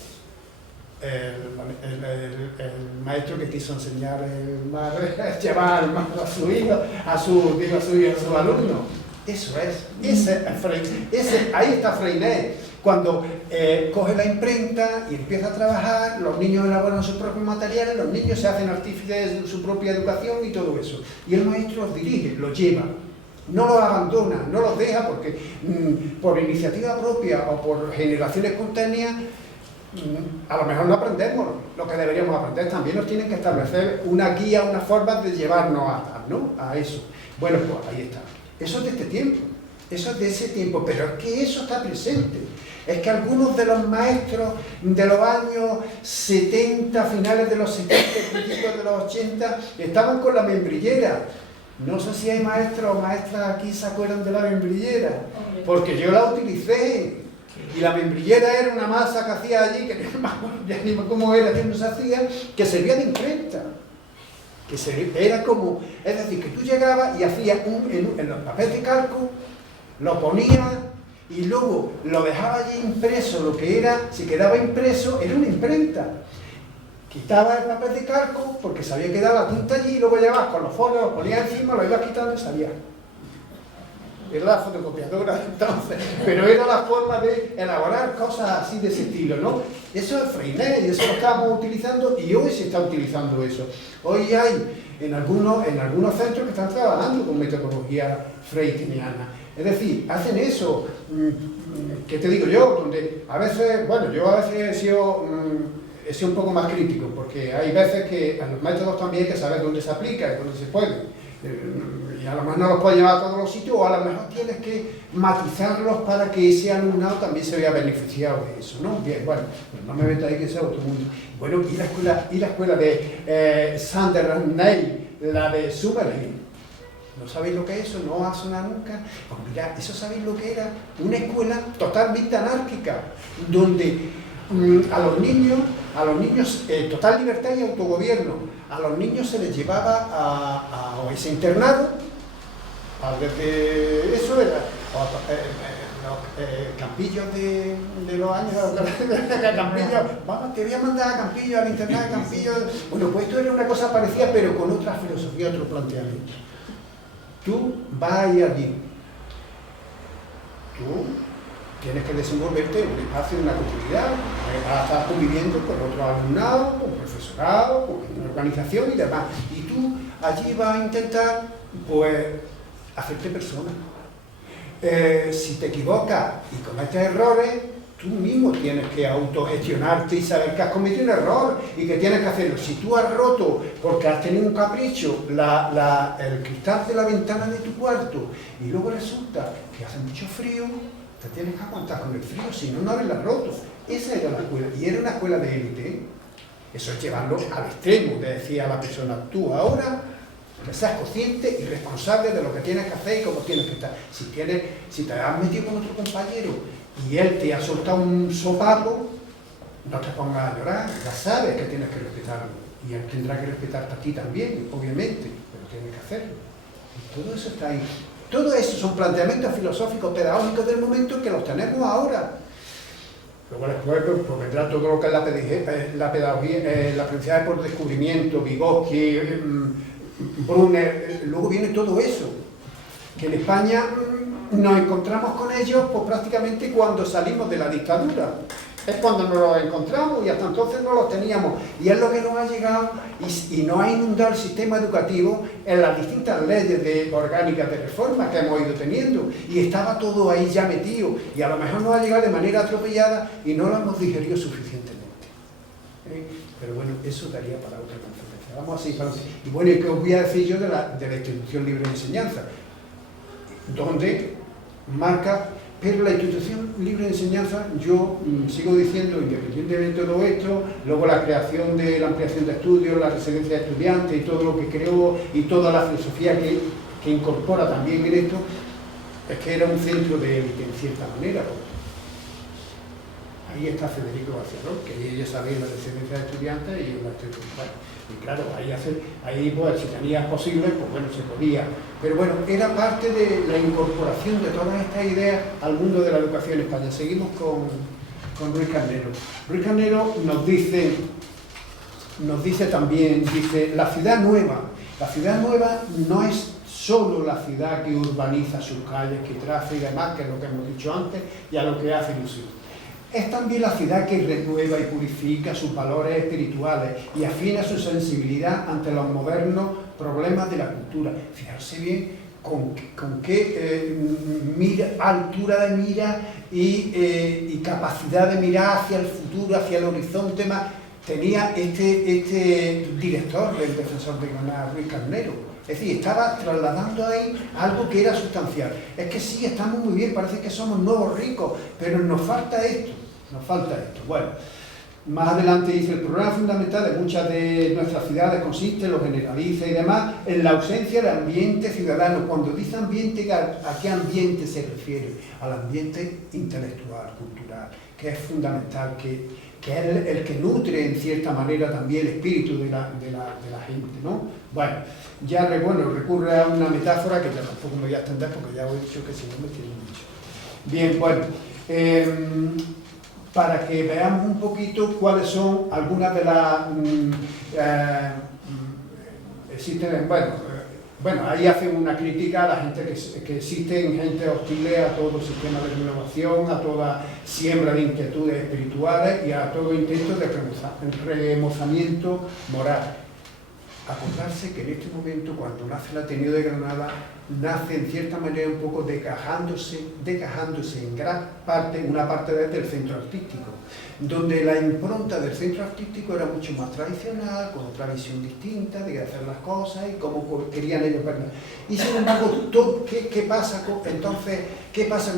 el maestro que quiso enseñar llevar a su hijo, a su alumno. Eso es, ahí está Freinet. Cuando coge la imprenta y empieza a trabajar, los niños elaboran sus propios materiales, los niños se hacen artífices de su propia educación y todo eso. Y el maestro los dirige, los lleva. No los abandona, no los deja porque por iniciativa propia o por generación espontánea a lo mejor no aprendemos lo que deberíamos aprender. También nos tienen que establecer una guía, una forma de llevarnos a eso. Bueno, pues ahí está. Eso es de este tiempo, eso es de ese tiempo, pero es que eso está presente. Es que algunos de los maestros de los años 70, finales de los 70, principios de los 80, estaban con la membrillera. No sé si hay maestros o maestras aquí se acuerdan de la membrillera, porque yo la utilicé. Y la membrillera era una masa que hacía allí, que no me acuerdo ya ni cómo era, que no se hacía, que servía de imprenta. Era como, es decir, que tú llegabas y hacías en los papeles de calco, lo ponías y luego lo dejabas allí impreso, lo que era, si quedaba impreso, era una imprenta. Quitabas el papel de calco porque se había quedado la tinta allí y luego llevabas con los folios, lo ponías encima, lo ibas quitando y salía. Era la fotocopiadora entonces, pero era la forma de elaborar cosas así de ese estilo, ¿no? Eso es Freinet y eso lo estamos utilizando y hoy se está utilizando eso. Hoy hay en algunos centros que están trabajando con metodología freitiniana. Es decir, hacen eso, ¿qué te digo yo? Donde a veces, bueno, yo a veces he sido un poco más crítico, porque hay veces que a los métodos también hay que saber dónde se aplica y dónde se puede. Y a lo mejor no los puedes llevar a todos los sitios, o a lo mejor tienes que matizarlos para que ese alumnado también se vea beneficiado de eso, ¿no? Bien, bueno, pues no me meto ahí que sea otro mundo. Bueno, y la escuela de Sander Ney, la de Summerhill. ¿No sabéis lo que es eso? ¿No ha sonado nunca? Pues mirad, ¿eso sabéis lo que era? Una escuela totalmente anárquica, donde a los niños total libertad y autogobierno. A los niños se les llevaba a ese internado, desde eso era, los campillos de los años, Campillo, vamos, te voy a mandar a Campillo, al internado de Campillo. Bueno, pues esto era una cosa parecida, pero con otra filosofía, otro planteamiento. Tú vas a ir allí, tú tienes que desenvolverte en un espacio de una comunidad, vas a estar conviviendo con otros alumnados, con profesorado, con una organización y demás. Y tú allí vas a intentar, pues, hacerte persona. Si te equivocas y cometes errores, tú mismo tienes que autogestionarte y saber que has cometido un error y que tienes que hacerlo. Si tú has roto, porque has tenido un capricho, el cristal de la ventana de tu cuarto y luego resulta que hace mucho frío, te tienes que aguantar con el frío, si no, no haberla roto. Esa era la escuela, y era una escuela de élite. Eso es llevarlo al extremo, de decir a la persona, tú ahora seas consciente y responsable de lo que tienes que hacer y cómo tienes que estar. Si te has metido con otro compañero y él te ha soltado un sopapo, no te pongas a llorar, ya sabes que tienes que respetarlo. Y él tendrá que respetarte a ti también, obviamente, pero tiene que hacerlo. Y todo eso está ahí. Todo eso son planteamientos filosóficos, pedagógicos del momento que los tenemos ahora. Luego después pues vendrá todo lo que es la pedagogía, la aprendizaje por descubrimiento, Vygotsky, Brunner, luego viene todo eso. Que en España nos encontramos con ellos pues prácticamente cuando salimos de la dictadura. Es cuando nos los encontramos y hasta entonces no los teníamos. Y es lo que nos ha llegado y nos ha inundado el sistema educativo en las distintas leyes orgánicas de reforma que hemos ido teniendo. Y estaba todo ahí ya metido. Y a lo mejor nos ha llegado de manera atropellada y no lo hemos digerido suficientemente. Pero bueno, eso daría para otra conferencia. Vamos a seguir para adelante. Y bueno, ¿y qué os voy a decir yo de la institución libre de enseñanza? Donde marca... Pero la institución libre de enseñanza, yo sigo diciendo, independientemente de todo esto, luego la creación de la ampliación de estudios, la residencia de estudiantes y todo lo que creó y toda la filosofía que incorpora también en esto, es que era un centro de élite en cierta manera. Ahí está Federico García Lorca, que ella sabía la residencia de estudiantes y el máster cultural. Y claro, ahí pues, si tenía posible, pues bueno, se podía. Pero bueno, era parte de la incorporación de todas estas ideas al mundo de la educación en España. Seguimos con Ruiz Carnero. Ruiz Carnero nos dice también, la ciudad nueva no es solo la ciudad que urbaniza sus calles, que traza y demás, que es lo que hemos dicho antes, y a lo que hace ilusión. Es también la ciudad que renueva y purifica sus valores espirituales y afina su sensibilidad ante los modernos problemas de la cultura. Fijarse bien con qué altura de mira y capacidad de mirar hacia el futuro, hacia el horizonte más tenía este director del Defensor de Granada, Ruiz Carnero. Es decir, estaba trasladando ahí algo que era sustancial. Es que sí, estamos muy bien, parece que somos nuevos ricos, pero nos falta esto. Bueno, más adelante dice, el problema fundamental de muchas de nuestras ciudades consiste, lo generaliza y demás, en la ausencia de ambiente ciudadano. Cuando dice ambiente, ¿a qué ambiente se refiere? Al ambiente intelectual, cultural, que es fundamental, que es el que nutre en cierta manera también el espíritu de la gente, ¿no? Bueno, recurre a una metáfora que ya tampoco me voy a extender porque ya os he dicho que si no me tiene mucho. Bien, bueno, para que veamos un poquito cuáles son algunas de las... existen, bueno, ahí hacen una crítica a la gente que existen gente hostiles a todo sistema de renovación, a toda siembra de inquietudes espirituales y a todo intento de remozamiento moral. Acordarse que en este momento, cuando nace el Ateneo de Granada, nace en cierta manera un poco desgajándose en gran parte, una parte del centro artístico, donde la impronta del centro artístico era mucho más tradicional, con otra visión distinta de hacer las cosas y cómo querían ellos verlas. Y sin embargo, ¿qué pasa con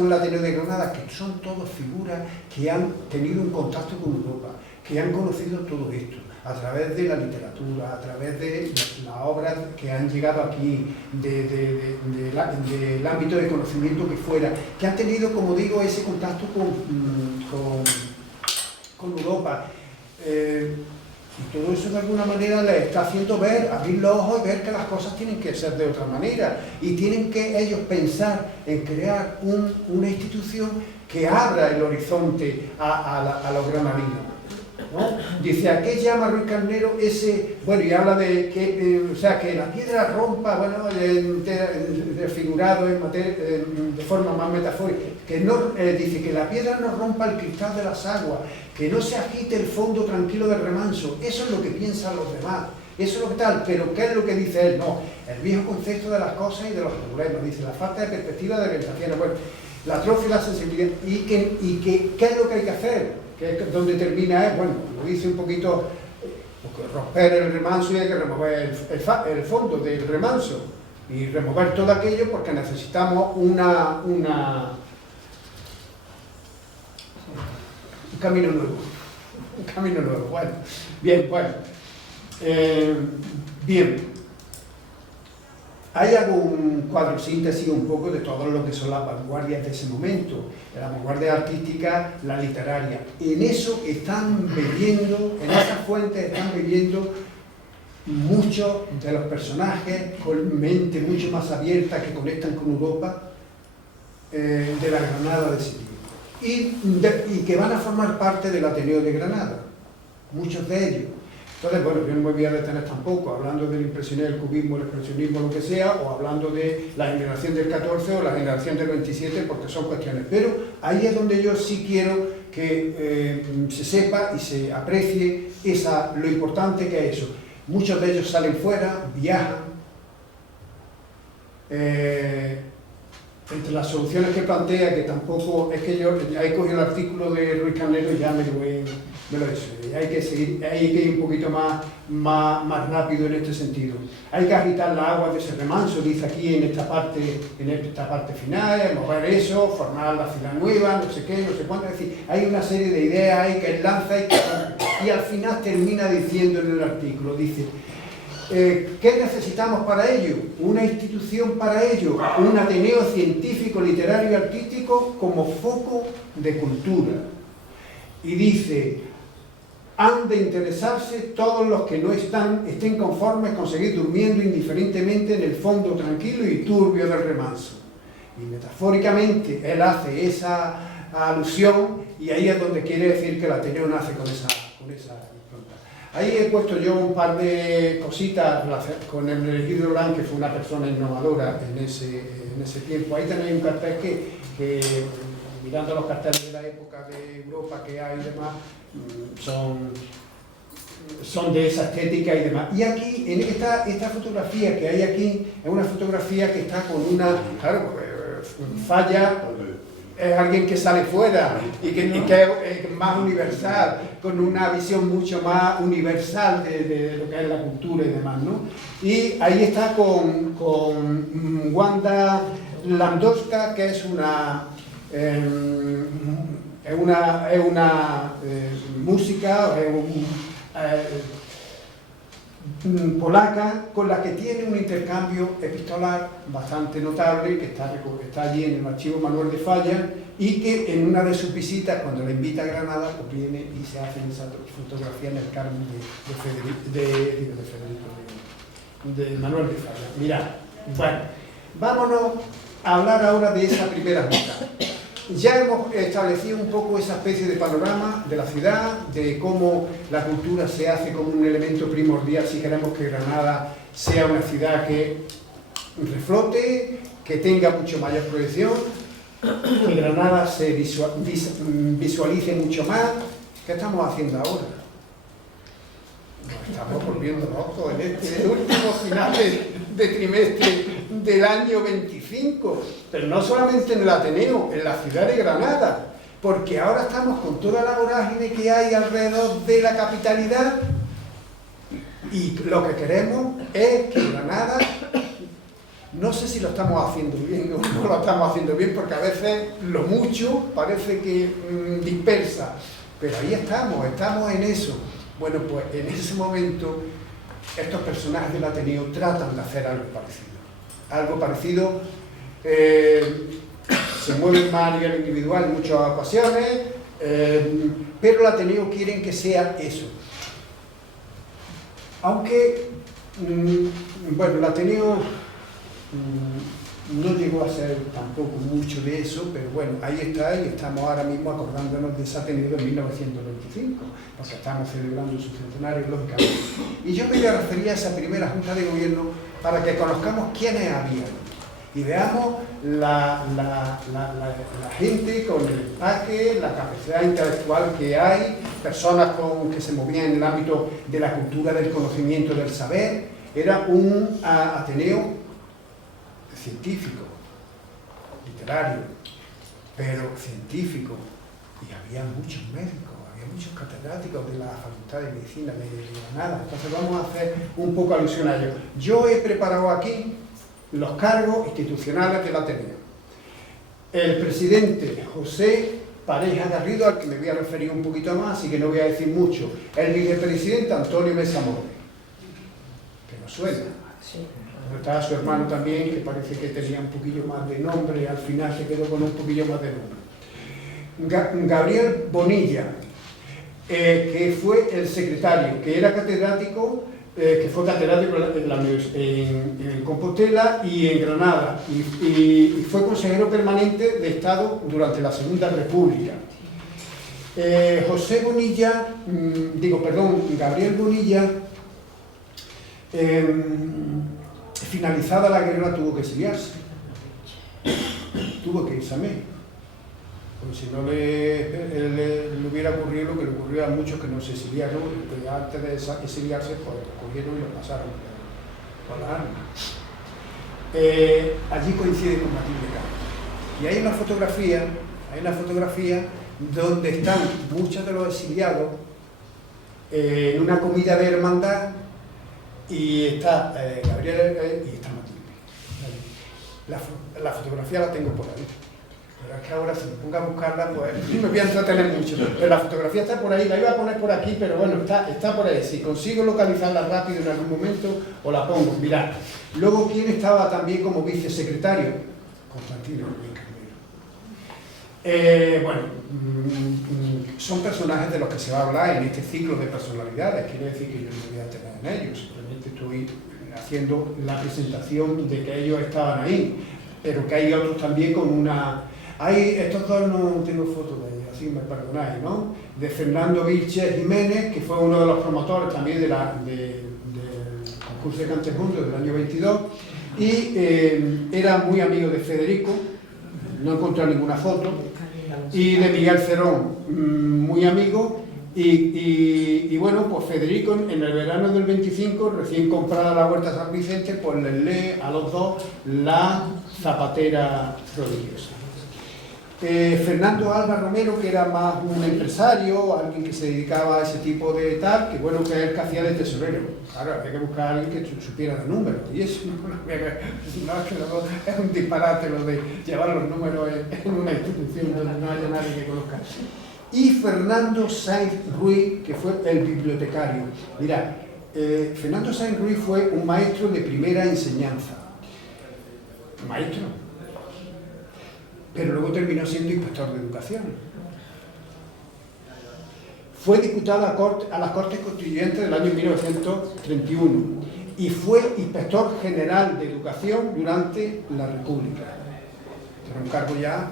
el Ateneo de Granada? Que son todas figuras que han tenido un contacto con Europa, que han conocido todo esto, a través de la literatura, a través de las obras que han llegado aquí, del ámbito de conocimiento que fuera, que han tenido, como digo, ese contacto con Europa. Y todo eso de alguna manera les está haciendo abrir los ojos y ver que las cosas tienen que ser de otra manera. Y tienen que ellos pensar en crear una institución que abra el horizonte a los granadinos, ¿no? Dice, ¿a qué llama Ruiz Carnero ese? Bueno, y habla de que, que la piedra rompa, bueno, de figurado de forma más metafórica, que no, dice que la piedra no rompa el cristal de las aguas, que no se agite el fondo tranquilo del remanso. Eso es lo que piensan los demás, eso es lo que tal, pero ¿qué es lo que dice él? No, el viejo concepto de las cosas y de los problemas, dice, la falta de perspectiva de orientación, bueno, la atrofia y la sensibilidad, y ¿qué es lo que hay que hacer? Que es donde termina, bueno, lo dice un poquito, romper el remanso y hay que remover el fondo del remanso y remover todo aquello porque necesitamos Un camino nuevo. Un camino nuevo. Bueno, bien, bueno. Bien. Ahí hago un cuadro síntesis un poco de todo lo que son las vanguardias de ese momento, la vanguardia artística, la literaria. En eso están bebiendo, en esas fuentes están bebiendo muchos de los personajes con mente mucho más abierta que conectan con Europa de la Granada de ese tiempo. Y que van a formar parte del Ateneo de Granada, muchos de ellos. Entonces, bueno, yo no me voy a detener tampoco hablando del impresionismo, el cubismo, el expresionismo, lo que sea, o hablando de la generación del 14 o la generación del 27, porque son cuestiones. Pero ahí es donde yo sí quiero que se sepa y se aprecie lo importante que es eso. Muchos de ellos salen fuera, viajan. Entre las soluciones que plantea, que tampoco, es que yo he cogido el artículo de Ruiz Carnero y ya me lo he hecho. Hay que seguir, hay que ir un poquito más rápido en este sentido. Hay que agitar la agua de ese remanso, dice aquí en esta parte final, mover eso, formar la ciudad nueva, no sé qué, no sé cuánto. Es decir, hay una serie de ideas ahí que él lanza y al final termina diciendo en el artículo, dice, ¿qué necesitamos para ello? Una institución para ello, un Ateneo científico, literario y artístico como foco de cultura. Y dice, han de interesarse todos los que no estén conformes con seguir durmiendo indiferentemente en el fondo tranquilo y turbio del remanso. Y metafóricamente él hace esa alusión y ahí es donde quiere decir que el Ateneo nace con esa impronta. Ahí he puesto yo un par de cositas con el elegido Orán, que fue una persona innovadora en ese tiempo. Ahí tenéis un cartel que mirando los carteles de la época de Europa que hay y demás, son de esa estética y demás. Y aquí, en esta fotografía que hay aquí, es una fotografía que está con una, claro, Falla es alguien que sale fuera y que es más universal, con una visión mucho más universal de lo que es la cultura y demás, ¿no? Y ahí está con Wanda Landowska, que es una música polaca con la que tiene un intercambio epistolar bastante notable, que está allí en el archivo Manuel de Falla, y que en una de sus visitas, cuando la invita a Granada, pues viene y se hace esa fotografía en el Carmen de Manuel de Falla. Mirad, bueno, vámonos a hablar ahora de esa primera junta. Ya hemos establecido un poco esa especie de panorama de la ciudad, de cómo la cultura se hace como un elemento primordial si queremos que Granada sea una ciudad que reflote, que tenga mucho mayor proyección, que Granada se visualice mucho más. ¿Qué estamos haciendo ahora? Nos estamos volviendo locos en este último final de trimestre del año 25, pero no solamente en el Ateneo, en la ciudad de Granada, porque ahora estamos con toda la vorágine que hay alrededor de la capitalidad y lo que queremos es que Granada, no sé si lo estamos haciendo bien o no lo estamos haciendo bien, porque a veces lo mucho parece que dispersa, pero ahí estamos en eso. Bueno, pues en ese momento estos personajes del Ateneo tratan de hacer algo parecido, se mueven más a nivel individual en muchas ocasiones, pero el Ateneo quieren que sea eso. Aunque, bueno, el Ateneo no llegó a ser tampoco mucho de eso, pero bueno, ahí está y estamos ahora mismo acordándonos de ese Ateneo de 1925, porque estamos celebrando su centenario, lógicamente. Y yo me voy a referir a esa primera Junta de Gobierno para que conozcamos quiénes habían y veamos la gente con el empaque, la capacidad intelectual que hay, personas que se movían en el ámbito de la cultura, del conocimiento, del saber. Era un Ateneo científico, literario, pero científico, y había muchos médicos, había muchos catedráticos de la Facultad de Medicina de Granada. Entonces vamos a hacer un poco alusión a ello. Yo he preparado aquí los cargos institucionales del Ateneo. El presidente José Pareja Garrido, al que me voy a referir un poquito más, así que no voy a decir mucho. El vicepresidente Antonio Mesa Morde, que nos suena. Sí. Estaba su hermano también, que parece que tenía un poquillo más de nombre, al final se quedó con un poquillo más de nombre. Gabriel Bonilla, que fue el secretario, que era catedrático, que fue catedrático en Compostela y en Granada, y fue consejero permanente de Estado durante la Segunda República. Gabriel Bonilla, finalizada la guerra, tuvo que exiliarse, tuvo que irse a México, porque si no le hubiera ocurrido lo que le ocurrió a muchos que no se exiliaron, que antes de exiliarse pues cogieron y lo pasaron por las armas. Allí coincide con Matilde Campos, y hay una fotografía donde están muchos de los exiliados en una comida de hermandad, y está Gabriel y está Matilde. La fotografía la tengo por ahí, pero es que ahora si me pongo a buscarla pues me voy a entretener mucho, pero la fotografía está por ahí, la iba a poner por aquí, pero bueno, está por ahí. Si consigo localizarla rápido en algún momento os la pongo. Mirad, luego ¿quién estaba también como vicesecretario? Constantino Carnero. Son personajes de los que se va a hablar en este ciclo de personalidades. Quiere decir que yo no me voy a tener en ellos, simplemente estoy haciendo la presentación de que ellos estaban ahí, pero que hay otros también con una... estos dos no tengo fotos de ellos, así me perdonáis, ¿no? De Fernando Vilches Jiménez, que fue uno de los promotores también del concurso de Cantes Juntos del año 22, y era muy amigo de Federico, no he encontrado ninguna foto, y de Miguel Cerón, muy amigo, y bueno, pues Federico en el verano del 25, recién comprada la Huerta San Vicente, pues les lee a los dos La Zapatera Prodigiosa. Fernando Alba Romero, que era más un empresario, alguien que se dedicaba a ese tipo de tal, que bueno, que es el que hacía de tesorero. Claro, había que buscar a alguien que supiera de números, y eso es un disparate lo de llevar los números en una institución donde no haya nadie que conozca. Y Fernando Sainz Ruiz, que fue el bibliotecario. Mirad, Fernando Sainz Ruiz fue un maestro de primera enseñanza. Maestro. Pero luego terminó siendo inspector de educación. Fue diputado a las Cortes Constituyentes del año 1931 y fue inspector general de educación durante la República. Era un cargo ya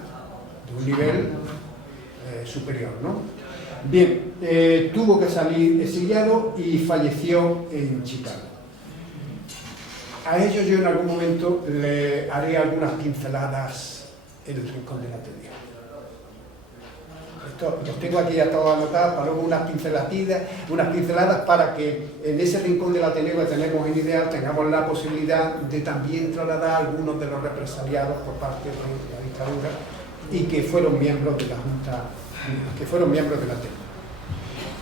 de un nivel superior, ¿no? Bien, tuvo que salir exiliado y falleció en Chicago. A ellos yo en algún momento le haré algunas pinceladas en el rincón del Ateneo. Esto los tengo aquí ya todos anotados, para luego unas pinceladas para que en ese rincón del Ateneo que tenemos en Ideal tengamos la posibilidad de también trasladar algunos de los represaliados por parte de la dictadura y que fueron miembros de la Junta, que fueron miembros del Ateneo.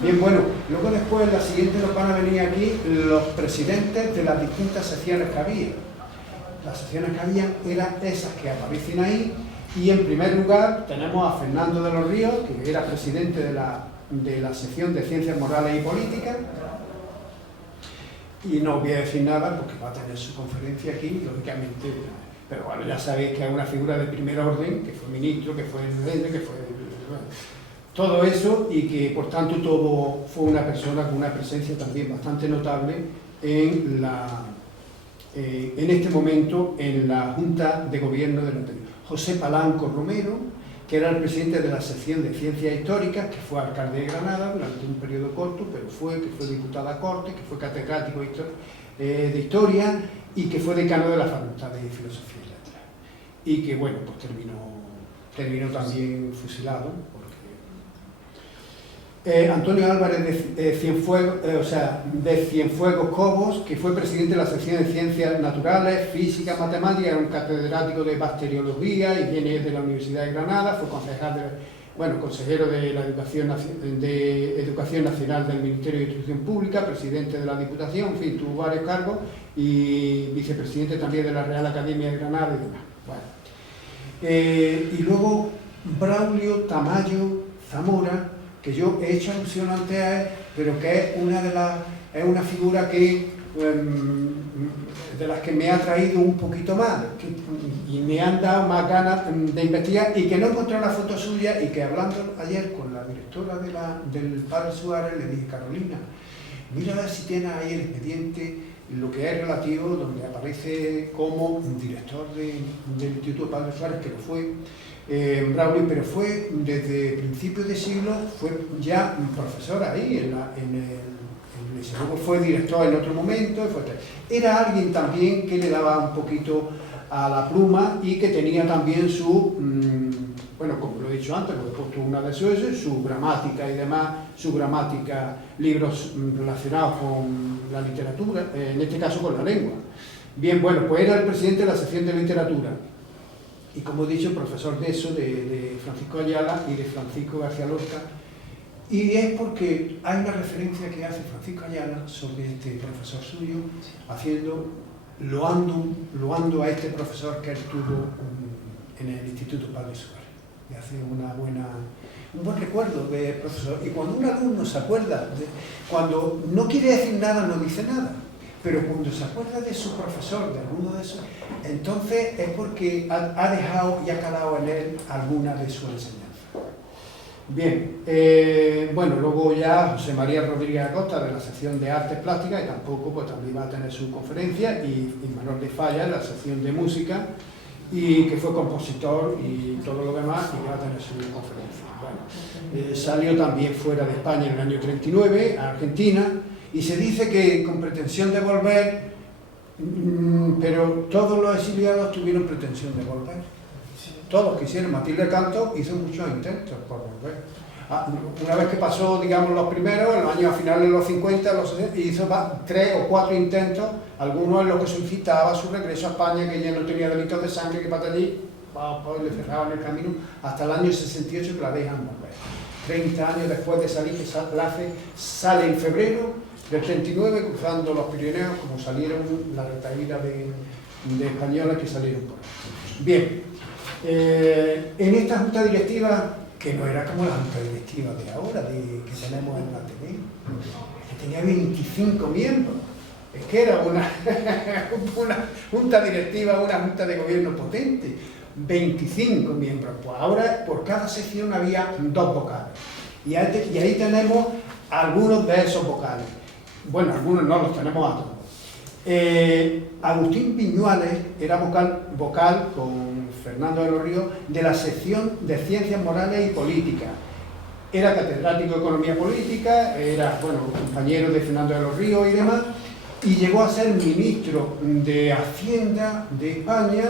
Bien, bueno, luego después en la siguiente nos van a venir aquí los presidentes de las distintas secciones que había. Las secciones que había eran esas que aparecen ahí, y en primer lugar tenemos a Fernando de los Ríos, que era presidente de la sección de Ciencias Morales y Políticas, y no os voy a decir nada porque va a tener su conferencia aquí, lógicamente, pero bueno, ya sabéis que es una figura de primer orden, que fue ministro, que fue dueño, que fue... Bueno, todo eso, y que por tanto fue una persona con una presencia también bastante notable en este momento en la Junta de Gobierno del Ateneo. José Palanco Romero, que era el presidente de la sección de Ciencias Históricas, que fue alcalde de Granada durante un periodo corto, pero que fue diputado a Cortes, que fue catedrático de Historia y que fue decano de la Facultad de Filosofía y Letras. Y que, bueno, pues terminó también fusilado. Antonio Álvarez de Cienfuegos Cobos, que fue presidente de la sección de Ciencias Naturales, Física, Matemáticas, era un catedrático de Bacteriología y viene de la Universidad de Granada, fue consejero de la Educación Nacional del Ministerio de Instrucción Pública, presidente de la Diputación, en fin, tuvo varios cargos, y vicepresidente también de la Real Academia de Granada y demás. Bueno. Y luego Braulio Tamayo Zamora, que yo he hecho alusión antes a él, pero que es una figura que de las que me ha traído un poquito más y me han dado más ganas de investigar, y que no encontré una foto suya, y que hablando ayer con la directora del Padre Suárez le dije: Carolina, mira a ver si tienes ahí el expediente, lo que es relativo, donde aparece como director del Instituto Padre Suárez, que lo fue Braulio, pero fue desde principios de siglo, fue ya profesor ahí en el luego fue director en otro momento, era alguien también que le daba un poquito a la pluma y que tenía también su, bueno, como lo he dicho antes, lo he puesto una de su gramática y demás, su gramática, libros relacionados con la literatura, en este caso con la lengua. Bien, bueno, pues era el presidente de la sección de literatura y, como he dicho, profesor de eso, de Francisco Ayala y de Francisco García Lorca. Y es porque hay una referencia que hace Francisco Ayala sobre este profesor suyo, loando a este profesor que él tuvo en el Instituto Padre Suárez. Y hace un buen recuerdo del profesor. Y cuando un alumno se acuerda, cuando no quiere decir nada, no dice nada, pero cuando se acuerda de su profesor, de alguno de esos, entonces es porque ha dejado y ha calado en él alguna de sus enseñanzas. Bien, bueno, luego ya José María Rodríguez Acosta de la sección de Artes Plásticas, y tampoco, pues también va a tener su conferencia, y Manuel de Falla de la sección de Música, y que fue compositor y todo lo demás, y va a tener su conferencia. Bueno, salió también fuera de España en el año 39, a Argentina, y se dice que con pretensión de volver, pero todos los exiliados tuvieron pretensión de volver. Todos quisieron. Matilde Canto hizo muchos intentos por volver. Una vez que pasó, digamos, los primeros, en los años a finales de los 50, los 60, hizo 3 o 4 intentos, algunos en los que solicitaba su regreso a España, que ya no tenía delitos de sangre, que para allí pues, le cerraban el camino, hasta el año 68 que la dejan volver. 30 años después de salir, que sale en febrero del 39, cruzando los Pirineos, como salieron la retaída de españoles que salieron por ahí. Bien. En esta junta directiva, que no era como la junta directiva de ahora, que tenemos en la TV, que tenía 25 miembros, es que era una junta directiva, una junta de gobierno potente, 25 miembros, pues ahora por cada sección había 2 vocales, y ahí tenemos algunos de esos vocales, bueno, algunos no los tenemos a todos. Agustín Viñuales era vocal con Fernando de los Ríos de la sección de Ciencias Morales y Políticas. Era catedrático de Economía Política, era, bueno, compañero de Fernando de los Ríos y demás, y llegó a ser ministro de Hacienda de España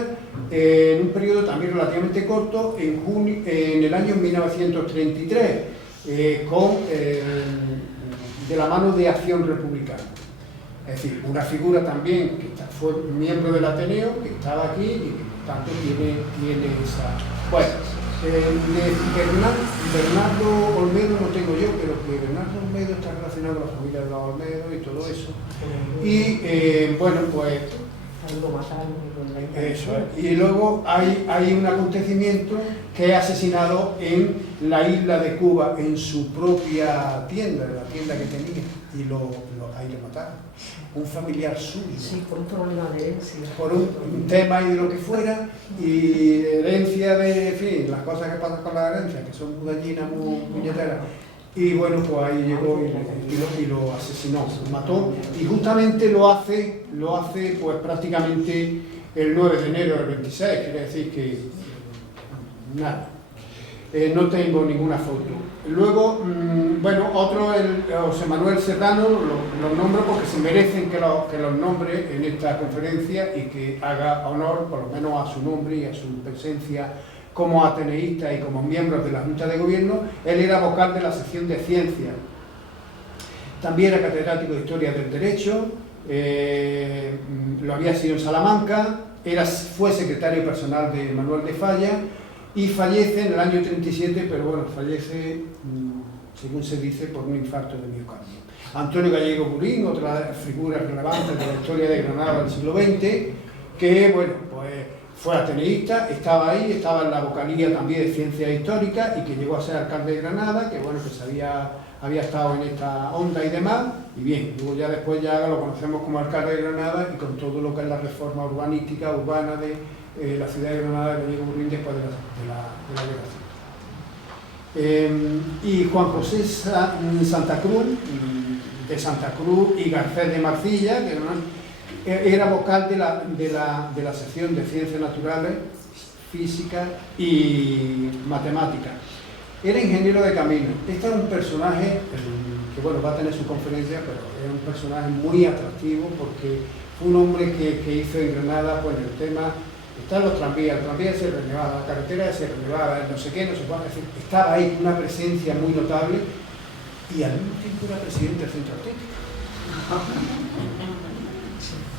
en un periodo también relativamente corto, en el año 1933, de la mano de Acción Republicana. Es decir, una figura también que fue miembro del Ateneo, que estaba aquí y que por tanto tiene esa... Bueno, de Bernardo Olmedo no tengo yo, pero que Bernardo Olmedo está relacionado con la familia de los Olmedo y todo eso. Y bueno, pues... Eso es. Y luego hay un acontecimiento que es asesinado en la isla de Cuba, en su propia tienda, la tienda que tenía, y ahí lo mataron. Un familiar suyo. Sí, por un problema de herencia. Por un tema y de lo que fuera, y herencia de, en fin, las cosas que pasan con la herencia, que son muy dañinas, muy puñeteras. Y bueno, pues ahí llegó y lo asesinó, lo mató, y justamente lo hace pues prácticamente el 9 de enero del 26, quiere decir que nada, no tengo ninguna foto. Luego, bueno, otro, José Manuel Serrano, los nombro porque se merecen que los nombre en esta conferencia y que haga honor, por lo menos, a su nombre y a su presencia como ateneísta y como miembro de la Junta de Gobierno. Él era vocal de la sección de Ciencias. También era catedrático de Historia del Derecho, lo había sido en Salamanca, fue secretario personal de Manuel de Falla y fallece en el año 37, pero bueno, fallece, según se dice, por un infarto de miocardio. Antonio Gallego Burín, otra figura relevante de la historia de Granada del siglo XX, que bueno, pues fue ateneísta, estaba ahí, estaba en la vocalía también de Ciencias Históricas y que llegó a ser alcalde de Granada, que bueno, pues había estado en esta onda y demás, y bien, luego ya después ya lo conocemos como alcalde de Granada y con todo lo que es la reforma urbanística, urbana de la ciudad de Granada de Gallego Burín después de la guerra civil. Y Juan José Santa Cruz, de Santa Cruz, y Garcés de Marcilla, que era vocal de la sección de Ciencias Naturales, Física y Matemáticas. Era ingeniero de camino. Este es un personaje que bueno, va a tener su conferencia, pero es un personaje muy atractivo porque fue un hombre que hizo en Granada, pues el tema, están los tranvías, el tranvía de Sierra Nevada, la carretera de Sierra Nevada, no sé qué, no sé cuánto, es decir, estaba ahí una presencia muy notable y al mismo tiempo era presidente del Centro Artístico.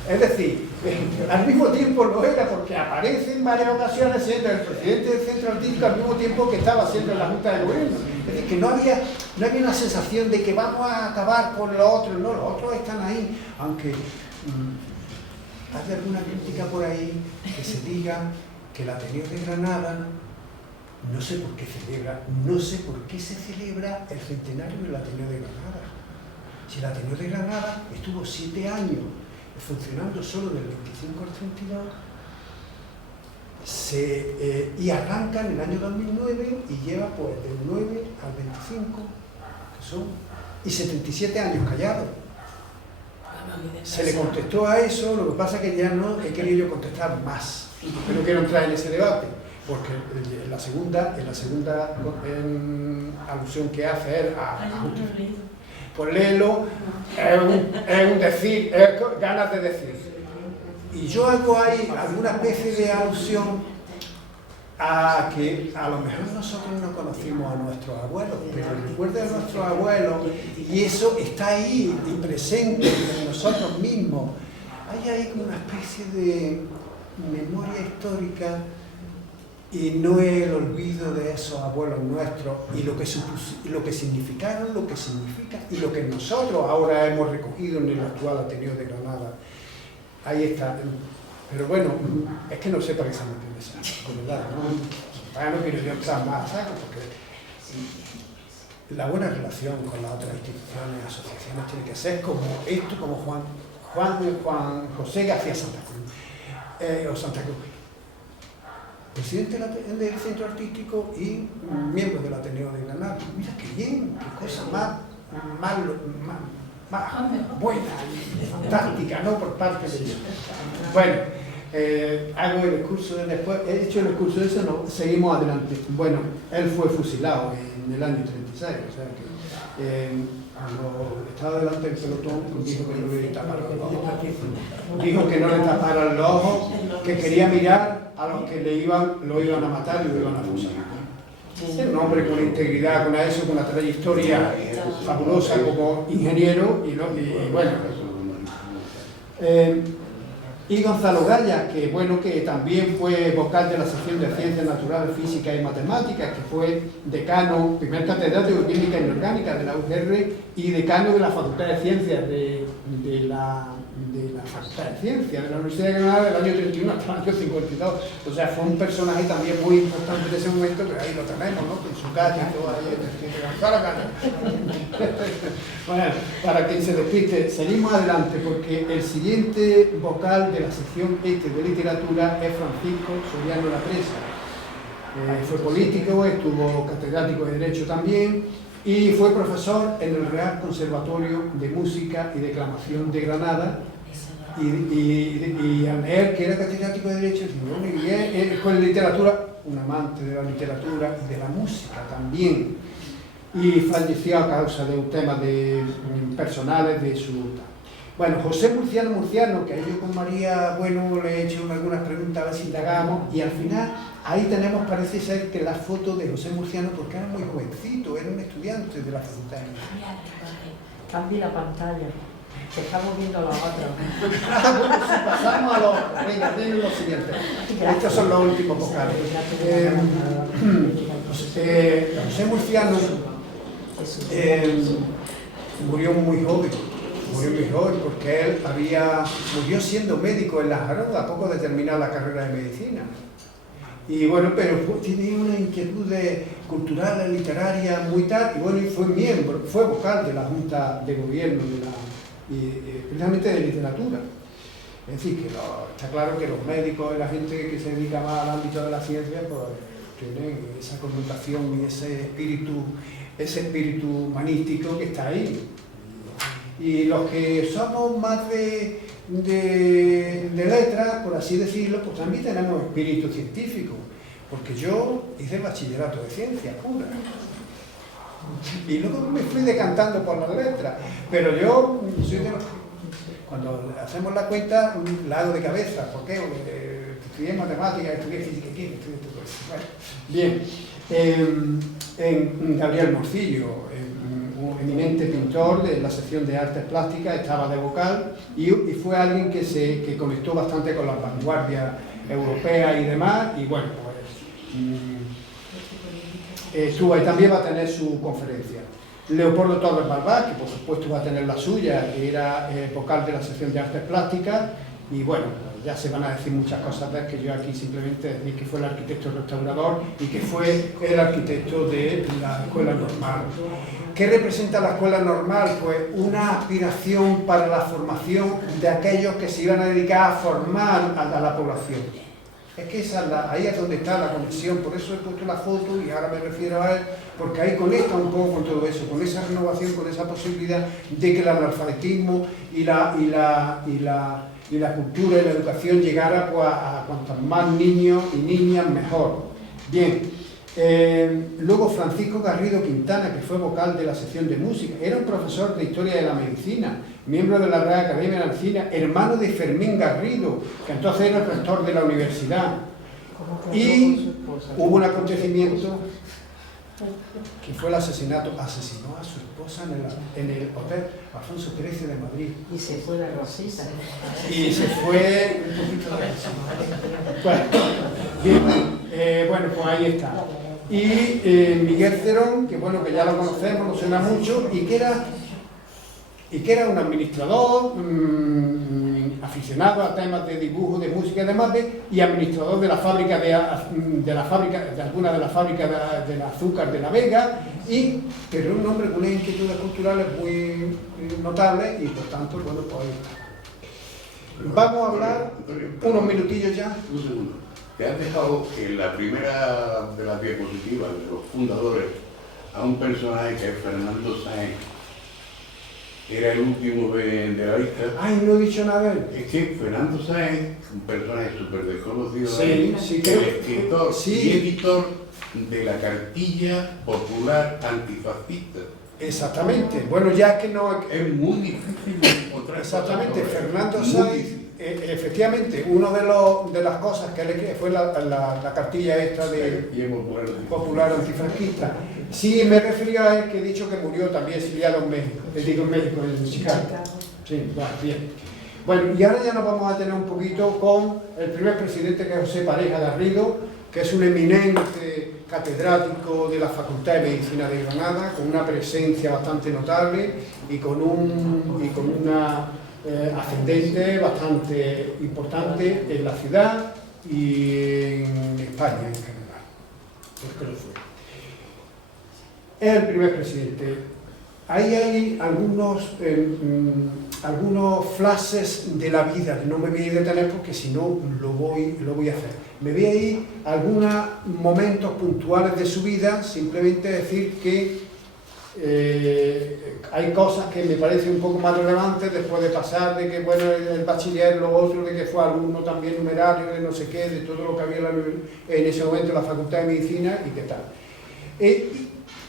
Es decir, al mismo tiempo lo era porque aparece en varias ocasiones siendo el presidente del Centro Artístico al mismo tiempo que estaba siendo en la Junta de Gobierno. Es decir, que no había una sensación de que vamos a acabar con los otros, no, los otros están ahí, aunque hay alguna crítica por ahí que se diga que el Ateneo de Granada, no sé por qué se celebra el centenario del Ateneo de Granada. Si el Ateneo de Granada estuvo 7 años funcionando solo del 25 al 32, y arranca en el año 2009 y lleva pues del 9 al 25, que son, y 77 años callados. Se le contestó a eso, lo que pasa es que ya no he querido yo contestar más, pero no quiero entrar en ese debate, porque en la segunda alusión que hace él a pues léelo, es un decir, es ganas de decir. Y yo hago ahí alguna especie de alusión a que a lo mejor nosotros no conocimos a nuestros abuelos, pero el recuerdo de nuestros abuelos, y eso está ahí y presente en nosotros mismos. Hay ahí como una especie de memoria histórica y no el olvido de esos abuelos nuestros y lo que significaron, lo que significa y lo que nosotros ahora hemos recogido en el actual Ateneo de Granada. Ahí está. Pero bueno, es que no sé para qué se me entiende eso, de verdad, ¿no? Ahora no quiero yo entrar más, ¿sabes? Porque la buena relación con las otras instituciones, asociaciones, tiene que ser como esto, como Juan José García Santa Cruz, o Santa Cruz. Presidente del Centro Artístico y miembro del Ateneo de Granada. Mira qué bien, qué cosa más buena y fantástica, ¿no? Por parte de ellos. Bueno, hago el discurso de después, he hecho el discurso de eso, no, seguimos adelante. Bueno, él fue fusilado en el año 36, o sea que cuando estaba delante del pelotón dijo que no le taparan los ojos. Dijo que no le taparan los ojos, que quería mirar a los que lo iban a matar y lo iban a fusilar. Un hombre con integridad, con eso, con una trayectoria fabulosa como ingeniero y bueno. Y Gonzalo Gaya, que bueno, que también fue vocal de la sección de Ciencias Naturales, Física y Matemáticas, que fue decano, primer catedrático de Química Inorgánica de la UGR y decano de la Facultad de Ciencias de la Facultad de Ciencias de la Universidad de Granada del año 31 hasta el año 52. O sea, fue un personaje también muy importante en ese momento, que ahí lo tenemos, ¿no? Con su calle y todo ahí, bueno, para quien se despiste, seguimos adelante, porque el siguiente vocal de la sección de literatura es Francisco Soriano Lapresa. Fue político, estuvo catedrático de Derecho también, y fue profesor en el Real Conservatorio de Música y Declamación de Granada, y al leer que era catedrático de Derecho, y con literatura, un amante de la literatura y de la música también, y falleció a causa de un tema personales de su... Bueno, José Murciano, que yo con María, bueno, le he hecho algunas preguntas a ver si indagamos, y al final ahí tenemos, parece ser que la foto de José Murciano, porque era muy jovencito, era un estudiante de la facultad. Cambie la pantalla, estamos viendo la otra. Bueno, si pasamos a los... Venga, miren lo siguiente. Estos son los últimos vocales. José Murciano murió muy joven. Murió muy joven porque él murió siendo médico en Lanzarote a poco de terminar la carrera de medicina. Y bueno, pero tiene una inquietud cultural, literaria, muy tal, y bueno, y fue vocal de la Junta de Gobierno, precisamente de literatura. Es decir, que está claro que los médicos y la gente que se dedica más al ámbito de la ciencia, pues tienen esa connotación y ese espíritu humanístico que está ahí. Y los que somos más de letras, por así decirlo, pues también tenemos espíritu científico, porque yo hice el bachillerato de ciencias pura y luego me fui decantando por las letras, pero yo soy de los que cuando hacemos la cuenta la hago de cabeza. ¿Por qué? Porque estudié matemáticas, estudié física y química, estudié todo eso. Bueno, bien, en Gabriel Morcillo, un eminente pintor de la sección de artes plásticas, estaba de vocal y fue alguien que conectó bastante con las vanguardias europeas y demás, y bueno, pues estuvo ahí, también va a tener su conferencia. Leopoldo Torres Balbás, que por supuesto va a tener la suya, que era vocal de la sección de artes plásticas, y bueno, ya se van a decir muchas cosas de que yo aquí simplemente decir que fue el arquitecto restaurador y que fue el arquitecto de la Escuela Normal. ¿Qué representa la Escuela Normal? Pues una aspiración para la formación de aquellos que se iban a dedicar a formar a la población. Es que ahí es donde está la conexión, por eso he puesto la foto y ahora me refiero a él, porque ahí conecta un poco con todo eso, con esa renovación, con esa posibilidad de que el analfabetismo y la cultura y la educación llegara pues, a cuantos más niños y niñas mejor. Bien, luego Francisco Garrido Quintana, que fue vocal de la sección de música, era un profesor de Historia de la Medicina, miembro de la Real Academia de Medicina, hermano de Fermín Garrido, que entonces era el rector de la universidad. Y hubo un acontecimiento que fue el asesinato, asesinó a su esposa en el Hotel Alfonso XIII de Madrid. Y se fue la Rosita. Y se fue un poquito de bueno, pues ahí está. Y Miguel Cerón, que bueno, que ya lo conocemos, nos suena mucho, y que era un administrador aficionado a temas de dibujo, de música y demás, y administrador de la fábrica de alguna de las fábricas del azúcar de La Vega, pero un hombre con unas inquietudes culturales muy notables y por tanto, bueno, pues vamos a hablar unos minutillos ya. Un segundo. Te has dejado en la primera de las diapositivas de los fundadores a un personaje que es Fernando Sáenz. Era el último de la lista. Ay, no he dicho nada de él. Es que Fernando Sáenz, un personaje súper desconocido, sí, el escritor y editor de la cartilla popular antifascista. Exactamente. Bueno, ya que no... Es muy difícil de encontrar. Exactamente, Fernando Sáenz, efectivamente, una de las cosas que le fue la cartilla esta de popular antifranquista. Sí, me refería a él, que he dicho que murió también exiliado en México, en Chicago. Sí, bien. Bueno, y ahora ya nos vamos a tener un poquito con el primer presidente, que es José Pareja Garrido, que es un eminente catedrático de la Facultad de Medicina de Granada, con una presencia bastante notable y con una ascendente bastante importante en la ciudad y en España en general, porque lo fue. Es el primer presidente. Ahí hay algunos flashes de la vida, no me voy a detener porque si no lo voy a hacer. Me voy a ir a algunos momentos puntuales de su vida, simplemente decir que hay cosas que me parecen un poco más relevantes después de pasar de que, bueno, el bachiller, lo otro, de que fue alumno también numerario, de no sé qué, de todo lo que había en ese momento en la Facultad de Medicina y qué tal.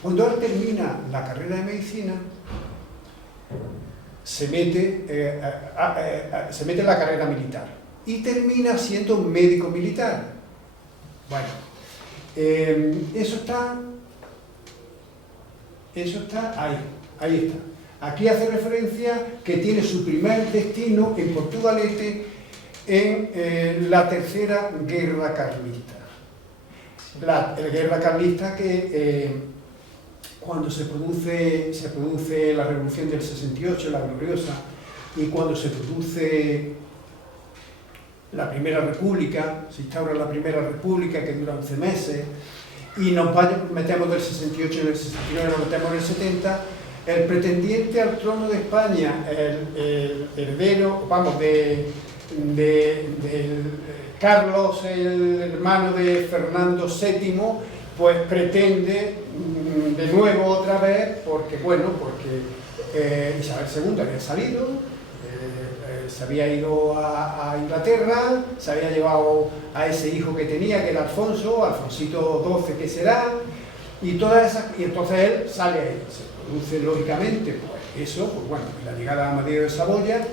Cuando él termina la carrera de medicina, se mete en la carrera militar y termina siendo un médico militar. Bueno, eso está ahí está. Aquí hace referencia que tiene su primer destino en Portugalete en la Tercera Guerra Carlista. La guerra carlista que cuando se produce la Revolución del 68, la gloriosa, y cuando se produce la Primera República, se instaura la Primera República que dura 11 meses, y nos metemos del 68 en el 69, nos metemos en el 70, el pretendiente al trono de España, el heredero, vamos, de Carlos, el hermano de Fernando VII, pues pretende de nuevo otra vez, porque Isabel II había salido, se había ido a Inglaterra, se había llevado a ese hijo que tenía, que era Alfonso, Alfonsito XII que será, y entonces él sale ahí, se produce lógicamente pues eso, pues bueno, la llegada de Amadeo de Saboya,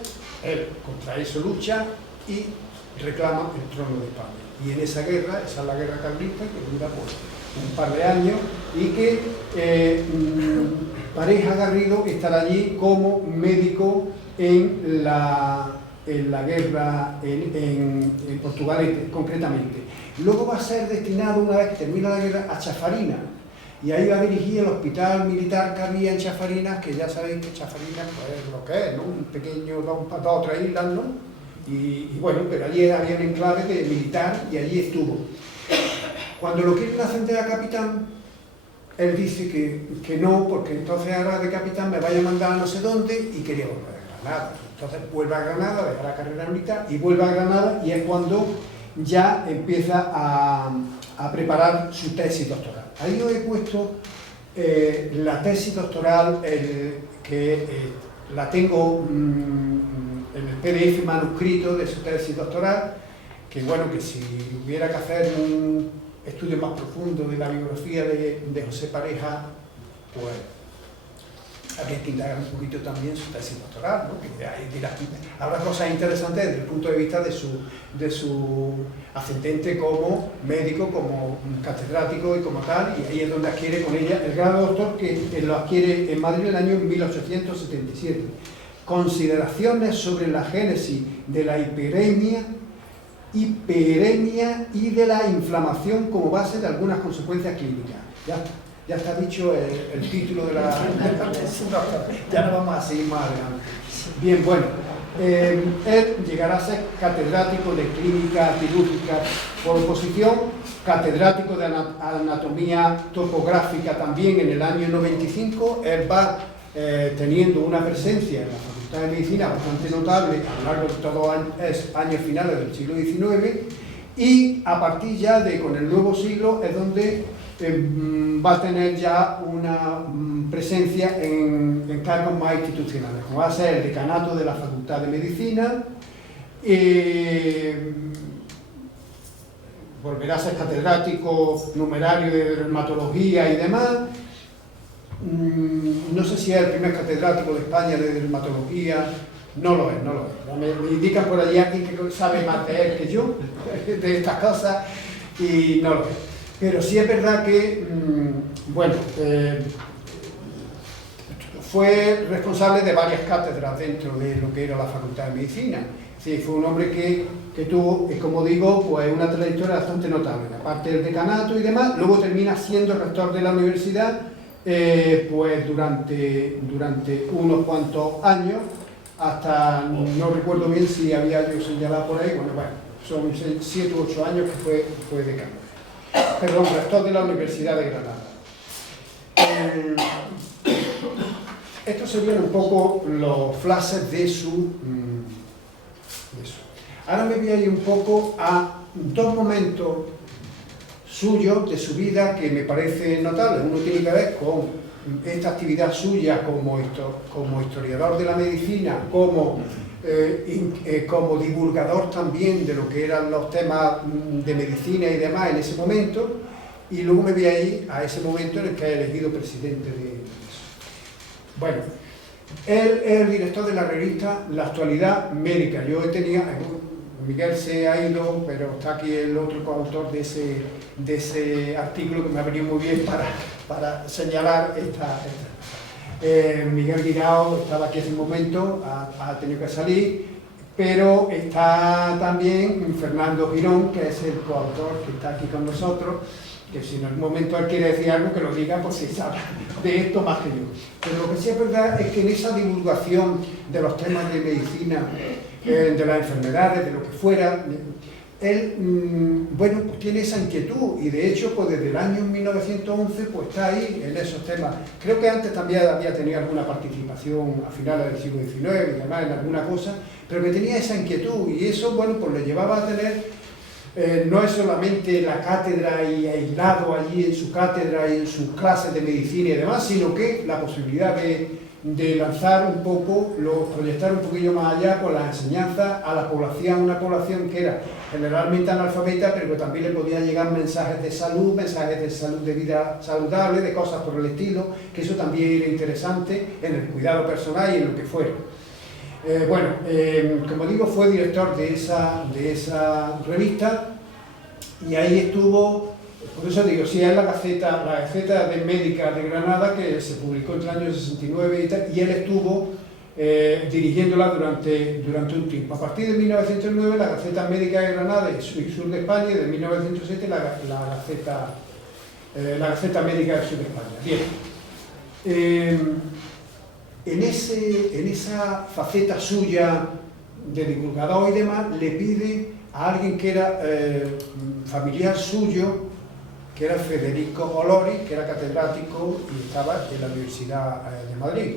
él contra eso lucha y reclama el trono de España. Y en esa guerra, esa es la guerra carlista, que dura pues un par de años, y que Pareja Garrido estará allí como médico en la guerra en Portugal concretamente. Luego va a ser destinado, una vez que termina la guerra, a Chafarinas, y ahí va a dirigir el hospital militar que había en Chafarinas, que ya sabéis que Chafarinas pues, es lo que es, ¿no? Un pequeño, dos o tres islas, ¿no? Y bueno, pero allí había un enclave militar y allí estuvo. Cuando lo quieren ascender a capitán, él dice que no, porque entonces ahora de capitán me vaya a mandar a no sé dónde y quería volver a Granada. Entonces vuelve a Granada, deja la carrera militar y vuelve a Granada, y es cuando ya empieza a preparar su tesis doctoral. Ahí os he puesto la tesis doctoral que la tengo en el PDF manuscrito de su tesis doctoral, que bueno, que si hubiera que hacer un estudio más profundo de la biografía de José Pareja, pues habría que indagar un poquito también su tesis doctoral, ¿no? Que habrá cosas interesantes desde el punto de vista de su ascendente como médico, como catedrático y como tal, y ahí es donde adquiere con ella el grado de doctor, que lo adquiere en Madrid en el año 1877. Consideraciones sobre la génesis de la hiperemia y de la inflamación como base de algunas consecuencias clínicas. Ya está dicho el título de la tesis doctoral. Ya no vamos a seguir más adelante. Bien, bueno, él llegará a ser catedrático de clínica quirúrgica por oposición, catedrático de anatomía topográfica también en el año 95. Él va teniendo una presencia en la Facultad de Medicina bastante notable a lo largo de todos los años finales del siglo XIX, y a partir ya de con el nuevo siglo es donde va a tener ya una presencia en cargos más institucionales, como va a ser el decanato de la Facultad de Medicina, volverá a ser catedrático numerario de dermatología y demás. No sé si es el primer catedrático de España de dermatología, no lo es. Me indican por allí alguien que sabe más de él que yo, de estas cosas, y no lo es. Pero sí es verdad que, fue responsable de varias cátedras dentro de lo que era la Facultad de Medicina. Sí, fue un hombre que tuvo, como digo, pues una trayectoria bastante notable, aparte del decanato y demás. Luego termina siendo rector de la universidad, pues durante unos cuantos años, hasta, no recuerdo bien si había yo señalado por ahí, bueno, son 7 u 8 años que fue decano. Perdón, rector de la Universidad de Granada. Estos serían un poco los flashes de su. Ahora me voy a ir un poco a dos momentos suyos de su vida que me parecen notables. Uno tiene que ver con esta actividad suya como historiador de la medicina, como divulgador también de lo que eran los temas de medicina y demás en ese momento, y luego me voy a ir a ese momento en el que he elegido presidente de eso. Bueno, él es el director de la revista La Actualidad Médica. Yo Miguel se ha ido, pero está aquí el otro coautor de ese artículo que me ha venido muy bien para señalar esta. Miguel Guirao estaba aquí hace un momento, ha tenido que salir, pero está también Fernando Girón, que es el coautor que está aquí con nosotros, que si en algún momento él quiere decir algo, que lo diga, porque sabe de esto más que yo. Pero lo que sí es verdad es que en esa divulgación de los temas de medicina, de las enfermedades, de lo que fuera, él, bueno, pues tiene esa inquietud, y de hecho, pues desde el año 1911, pues está ahí en esos temas. Creo que antes también había tenido alguna participación a finales del siglo XIX y demás en alguna cosa, pero que tenía esa inquietud, y eso, bueno, pues le llevaba a tener, no es solamente la cátedra y aislado allí en su cátedra y en sus clases de medicina y demás, sino que la posibilidad de lanzar un poco, proyectar un poquillo más allá con las enseñanzas a la población, una población que era generalmente analfabeta, pero que también le podían llegar mensajes de salud de vida saludable, de cosas por el estilo, que eso también era interesante en el cuidado personal y en lo que fuera. Bueno, como digo, fue director de esa revista, y ahí estuvo, por eso digo, sí, es la Gaceta de Médica de Granada, que se publicó entre el año 69 y tal, y él estuvo dirigiéndola durante un tiempo. A partir de 1909, la Gaceta Médica de Granada y Sur de España, y de 1907 la Gaceta Médica del Sur de España. Bien. En esa faceta suya de divulgador y demás, le pide a alguien que era familiar suyo, que era Federico Olori, que era catedrático y estaba en la Universidad de Madrid.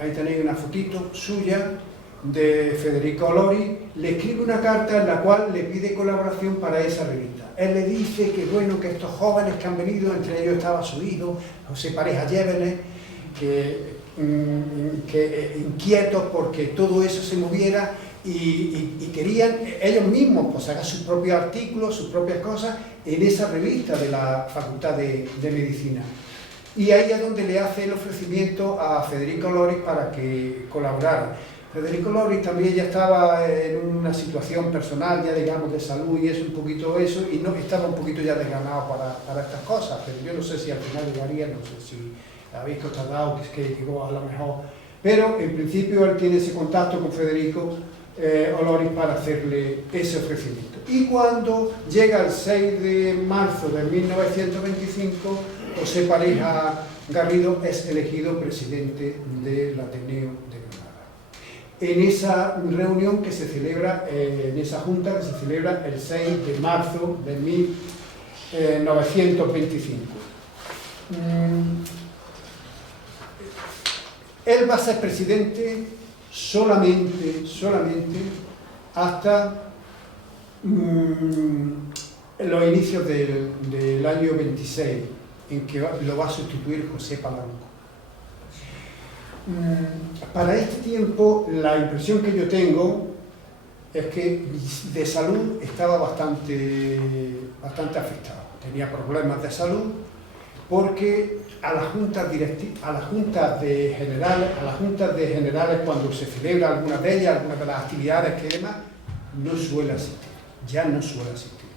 Ahí tenéis una fotito suya de Federico Olori. Le escribe una carta en la cual le pide colaboración para esa revista. Él le dice que bueno, que estos jóvenes que han venido, entre ellos estaba su hijo, José Pareja Llévenes, que inquietos porque todo eso se moviera, y querían ellos mismos pues sacar sus propios artículos, sus propias cosas en esa revista de la Facultad de Medicina. Y ahí es donde le hace el ofrecimiento a Federico Loris para que colaborara. Federico Loris también ya estaba en una situación personal, ya digamos, de salud y eso, un poquito eso, y no estaba un poquito ya desganado para estas cosas, pero yo no sé si al final llegaría, no sé si habéis constatado que es que llegó a lo mejor, pero en principio él tiene ese contacto con Federico Olori para hacerle ese ofrecimiento. Y cuando llega el 6 de marzo de 1925, José Pareja Garrido es elegido presidente del Ateneo de Granada. En esa reunión que se celebra, en esa junta que se celebra el 6 de marzo de 1925. Él va a ser presidente solamente hasta los inicios del año 26, en que lo va a sustituir José Palanco. Para este tiempo, la impresión que yo tengo es que de salud estaba bastante afectado. Tenía problemas de salud porque a las juntas de generales, cuando se celebra alguna de ellas, algunas de las actividades que demás, no suele asistir, ya no suele asistir.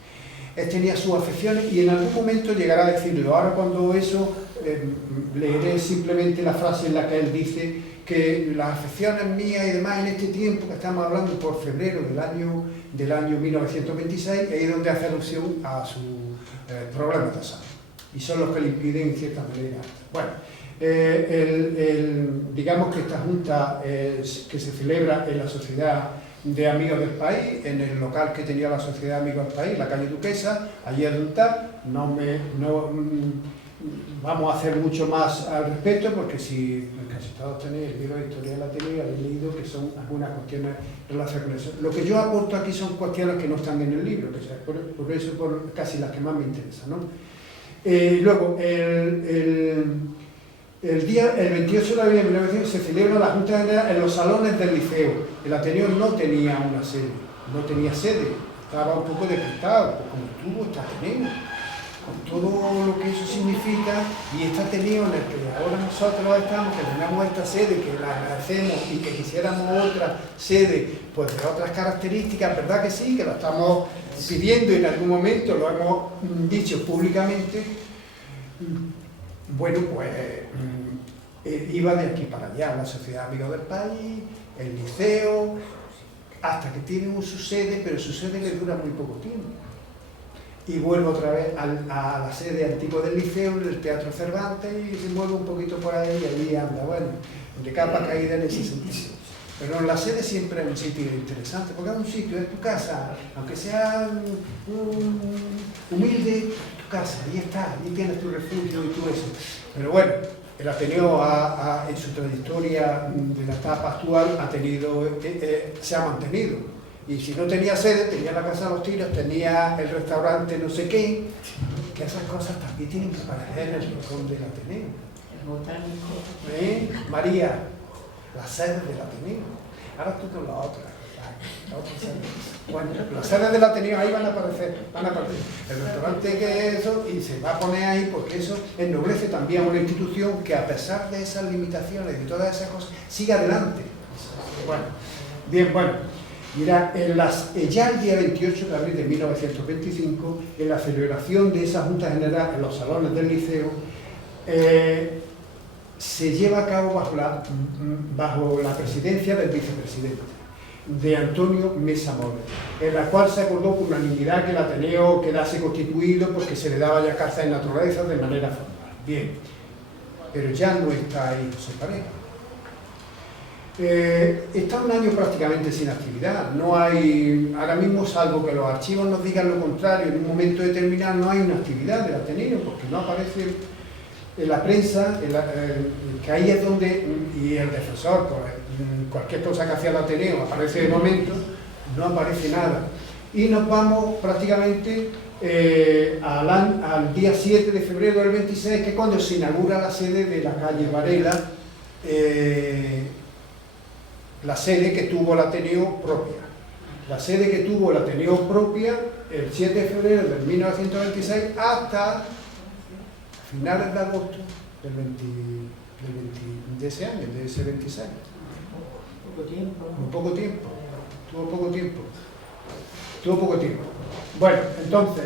Él tenía sus afecciones y en algún momento llegará a decirlo. Ahora cuando eso, leeré simplemente la frase en la que él dice que las afecciones mías y demás en este tiempo que estamos hablando, por febrero del año 1926, ahí es donde hace alusión a sus problemas de salud. Y son los que le impiden en cierta manera. Bueno, digamos que esta junta que se celebra en la Sociedad de Amigos del País, en el local que tenía la Sociedad de Amigos del País, la calle Duquesa, allí es donde está. No vamos a hacer mucho más al respecto, porque si casi todos tenéis el libro de historia de la tele, habéis leído que son algunas cuestiones relacionadas con eso. Lo que yo aporto aquí son cuestiones que no están en el libro, que por eso por casi las que más me interesan, ¿no? Luego, el 28 de abril de 1900 se celebra la Junta General en los salones del liceo. El Ateneo no tenía una sede, no tenía sede, estaba un poco despistado, pues como tuvo este Ateneo, con todo lo que eso significa, y este Ateneo en el que ahora nosotros estamos, que tenemos esta sede, que la agradecemos y que quisiéramos otra sede, pues de otras características, ¿verdad que sí? Que lo estamos pidiendo y en algún momento lo hemos dicho públicamente. Bueno, pues iba de aquí para allá, la Sociedad de Amigos del País, el liceo, hasta que tienen su sede, pero su sede le dura muy poco tiempo. y vuelve otra vez a la sede antigua del liceo, del Teatro Cervantes, y se mueve un poquito por ahí y allí anda, bueno, de capa caída en ese sentido. Pero en la sede siempre es un sitio interesante, porque es un sitio, es tu casa, aunque sea humilde, tu casa, ahí está, ahí tienes tu refugio y todo eso. Pero bueno, el Ateneo en su trayectoria de la etapa actual se ha mantenido. Y si no tenía sede, tenía la Casa de los Tiros, tenía el restaurante no sé qué, que esas cosas también tienen que aparecer en el rincón del Ateneo. El botánico. María, la sede del Ateneo. Ahora tú con la otra sede. Bueno, las sedes del Ateneo ahí van a aparecer. El restaurante que es eso, y se va a poner ahí porque eso ennoblece también una institución que a pesar de esas limitaciones y todas esas cosas, sigue adelante. Bueno, bien, bueno. Mira, ya el día 28 de abril de 1925, en la celebración de esa Junta General en los salones del liceo, se lleva a cabo bajo la presidencia del vicepresidente, de Antonio Mesa Moller, en la cual se acordó por unanimidad que el Ateneo quedase constituido porque se le daba ya carta de naturaleza de manera formal. Bien, pero ya no está ahí José Pareja. Está un año prácticamente sin actividad, no hay, ahora mismo salvo que los archivos nos digan lo contrario, en un momento determinado no hay una actividad del Ateneo, porque no aparece en la prensa, que ahí es donde, y el defensor, pues, cualquier cosa que hacía el Ateneo aparece de momento, no aparece nada. Y nos vamos prácticamente al día 7 de febrero del 26, que es cuando se inaugura la sede de la calle Varela, la sede que tuvo el Ateneo propia. La sede que tuvo el Ateneo propia el 7 de febrero de 1926 hasta finales de agosto de ese año, de ese 26. Poco tiempo. Un poco tiempo. Tuvo poco tiempo. Bueno, entonces,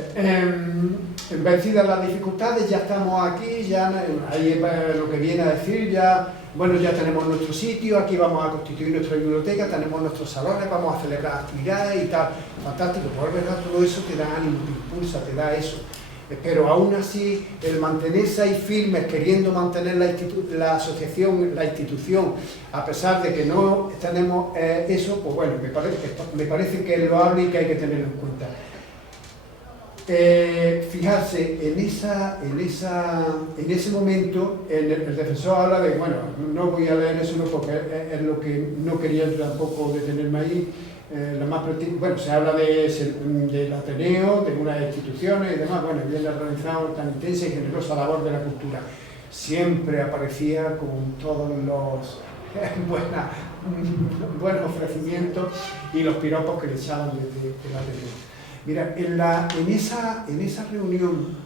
vencidas las dificultades, ya estamos aquí, ya ahí es lo que viene a decir, ya, bueno, ya tenemos nuestro sitio, aquí vamos a constituir nuestra biblioteca, tenemos nuestros salones, vamos a celebrar actividades y tal. Fantástico, pues verdad, todo eso te da ánimo, te impulsa, te da eso. Pero aún así, el mantenerse ahí firmes, queriendo mantener la asociación, la institución, a pesar de que no tenemos eso, pues bueno, me parece que es loable y que hay que tenerlo en cuenta. Fijarse, en ese momento, el defensor habla de, bueno, no voy a leer eso porque es lo que no quería yo tampoco detenerme ahí. Bueno, se habla del Ateneo, de unas instituciones y demás, bueno, bien realizado tan intensa y generosa labor de la cultura. Siempre aparecía con todos los buenos ofrecimientos y los piropos que le echaban desde el Ateneo. Mira, en esa reunión,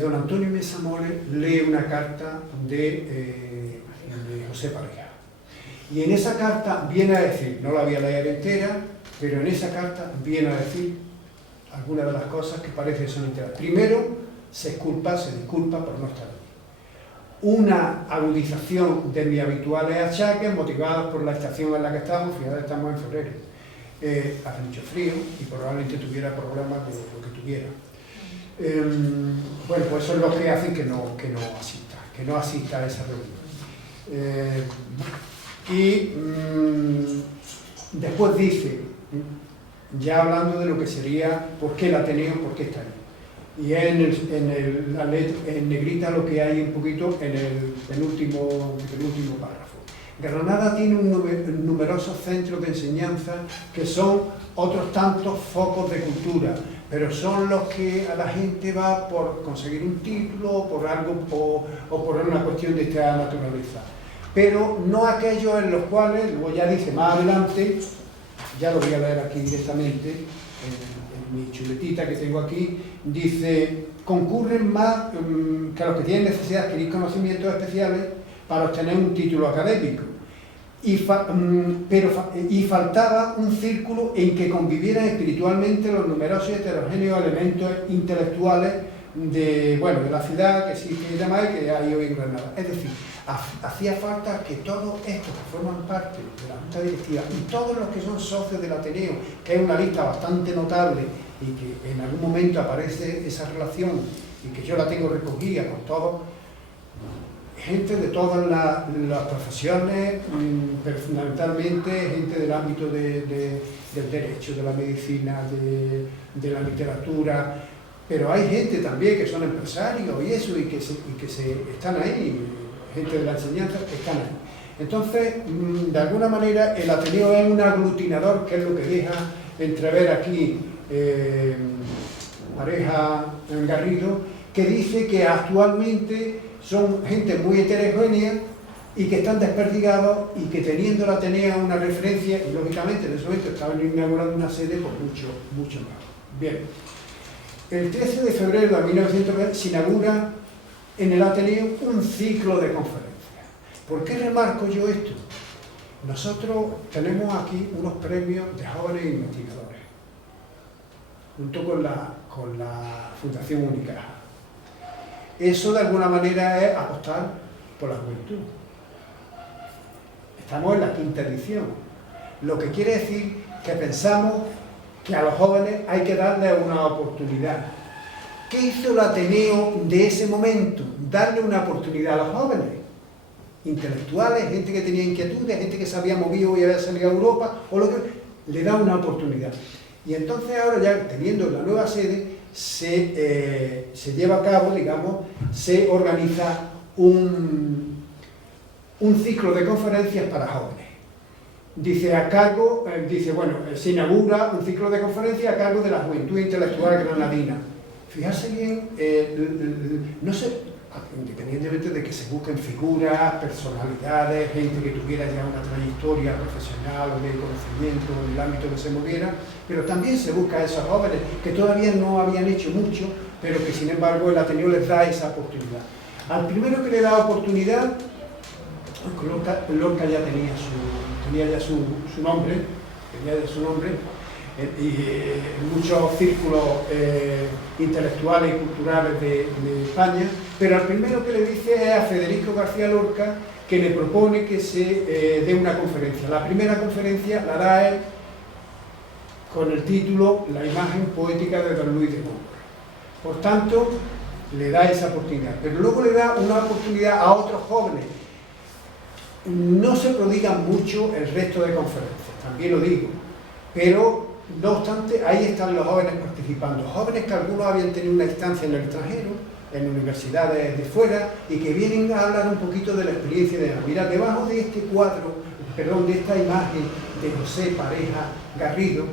don Antonio Mesa Moller lee una carta de José Pareja. Y en esa carta viene a decir, no la voy a leer entera, pero en esa carta viene a decir algunas de las cosas que parece que son enteras. Primero, se disculpa por no estar allí. Una agudización de mis habituales achaques motivados por la estación en la que estamos, fíjate, estamos en febrero. Hace mucho frío y probablemente tuviera problemas de lo que tuviera. Bueno, pues eso es lo que hace que no asista a esa reunión. Después dice, ya hablando de lo que sería por qué el Ateneo, por qué está ahí. Y es en negrita lo que hay un poquito en el penúltimo párrafo. Granada tiene numerosos centros de enseñanza que son otros tantos focos de cultura, pero son los que a la gente va por conseguir un título, por algo o por una cuestión de esta naturaleza. Pero no aquellos en los cuales, luego ya dice más adelante, ya lo voy a leer aquí directamente, en mi chuletita que tengo aquí, dice, concurren más que los que tienen necesidad de adquirir conocimientos especiales para obtener un título académico. Y faltaba un círculo en que convivieran espiritualmente los numerosos y heterogéneos elementos intelectuales de la ciudad que existe y demás, que hay hoy en Granada. Es decir, hacía falta que todos estos que forman parte de la Junta Directiva y todos los que son socios del Ateneo, que es una lista bastante notable y que en algún momento aparece esa relación y que yo la tengo recogida con todos, gente de todas las profesiones, pero fundamentalmente gente del ámbito del derecho, de la medicina, de la literatura, pero hay gente también que son empresarios y eso, y que están ahí, gente de la enseñanza que están ahí. Entonces, de alguna manera, el Ateneo es un aglutinador, que es lo que deja entrever aquí Pareja Garrido, que dice que actualmente son gente muy heterogénea y que están desperdigados y que teniendo la Ateneo una referencia, y lógicamente en ese momento estaban inaugurando una sede por mucho más. Bien, el 13 de febrero de 1920 se inaugura en el Ateneo un ciclo de conferencias. ¿Por qué remarco yo esto? Nosotros tenemos aquí unos premios de jóvenes investigadores, junto con la Fundación Unicaja. Eso de alguna manera es apostar por la juventud. Estamos en la 5ª edición, lo que quiere decir que pensamos que a los jóvenes hay que darles una oportunidad. ¿Qué hizo el Ateneo de ese momento? Darle una oportunidad a los jóvenes, intelectuales, gente que tenía inquietudes, gente que se había movido y había salido a Europa, o lo que le da una oportunidad. Y entonces ahora ya teniendo la nueva sede, se lleva a cabo, digamos, se organiza un ciclo de conferencias para jóvenes. Dice bueno, se inaugura un ciclo de conferencias a cargo de la Juventud Intelectual Granadina. Fijarse bien, no sé, independientemente de que se busquen figuras, personalidades, gente que tuviera ya una trayectoria profesional o de conocimiento en el ámbito que se moviera, pero también se busca a esos jóvenes que todavía no habían hecho mucho, pero que sin embargo el Ateneo les da esa oportunidad. Al primero que le da oportunidad, Lorca ya tenía su nombre, y muchos círculos intelectuales y culturales de España, pero al primero que le dice es a Federico García Lorca, que le propone que se dé una conferencia. La primera conferencia la da él con el título La imagen poética de Don Luis de Góngora. Por tanto, le da esa oportunidad, pero luego le da una oportunidad a otros jóvenes. No se prodigan mucho el resto de conferencias, también lo digo, pero no obstante, ahí están los jóvenes participando, jóvenes que algunos habían tenido una estancia en el extranjero, en universidades de fuera, y que vienen a hablar un poquito de la experiencia de la vida. Debajo de este cuadro, de esta imagen de José Pareja Garrido,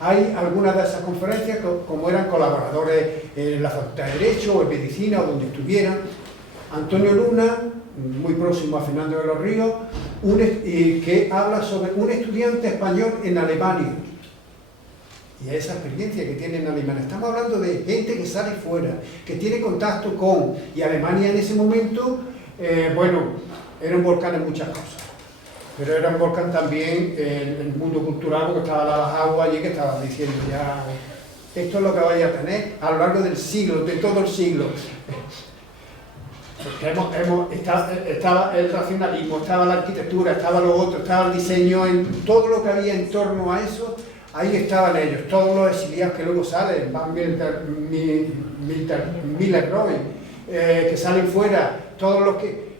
hay algunas de esas conferencias, como eran colaboradores en la Facultad de Derecho o en Medicina o donde estuvieran. Antonio Luna, muy próximo a Fernando de los Ríos, que habla sobre un estudiante español en Alemania y esa experiencia que tiene en Alemania. Estamos hablando de gente que sale fuera, que tiene contacto con, y Alemania en ese momento, bueno, era un volcán en muchas cosas, pero era un volcán también en el mundo cultural, porque estaba la Bajagua allí que estaba diciendo ya, esto es lo que vais a tener a lo largo del siglo, de todo el siglo. Porque estaba el racionalismo, estaba la arquitectura, estaba lo otro, estaba el diseño, en todo lo que había en torno a eso, ahí estaban ellos, todos los exiliados que luego salen, Van Miller-Roy, que salen fuera, todos los que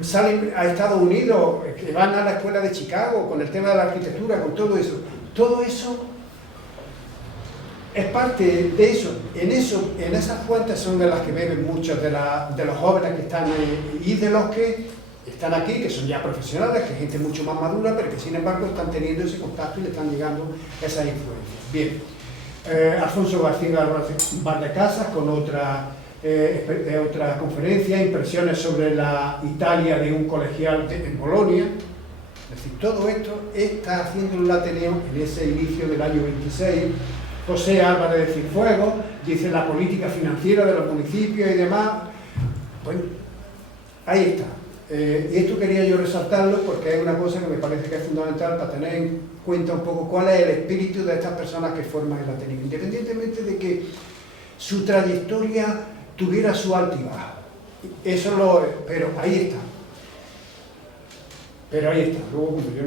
salen a Estados Unidos, que van a la escuela de Chicago con el tema de la arquitectura, con todo eso es parte de eso. En esas fuentes son de las que beben muchos de los jóvenes que están y de los que están aquí, que son ya profesionales, que es gente mucho más madura, pero que sin embargo están teniendo ese contacto y le están llegando esas influencias. Bien, Alfonso García Valdecasas con otra conferencia, impresiones sobre la Italia de un colegial en Bolonia. Es decir, todo esto está haciendo el Ateneo en ese inicio del año 26. José Álvarez de Cienfuegos dice la política financiera de los municipios y demás. Bueno, ahí está. Y esto quería yo resaltarlo porque es una cosa que me parece que es fundamental para tener en cuenta un poco cuál es el espíritu de estas personas que forman el Ateneo, independientemente de que su trayectoria tuviera su alto y bajo. pero ahí está. Pero ahí está. Luego, yo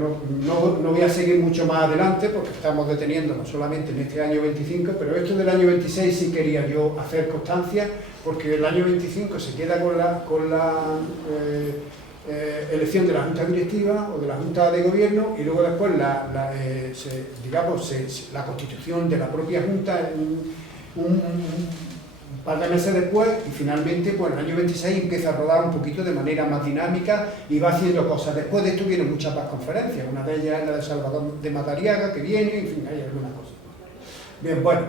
no voy a seguir mucho más adelante porque estamos deteniéndonos solamente en este año 25, pero esto del año 26 sí quería yo hacer constancia, porque el año 25 se queda con la elección de la Junta Directiva o de la Junta de Gobierno, y luego después la constitución de la propia Junta un par de meses después, y finalmente pues el año 26 empieza a rodar un poquito de manera más dinámica y va haciendo cosas. Después de esto vienen muchas más conferencias, una de ellas es la de Salvador de Madariaga, que viene, en fin, hay algunas cosas. Bien, bueno,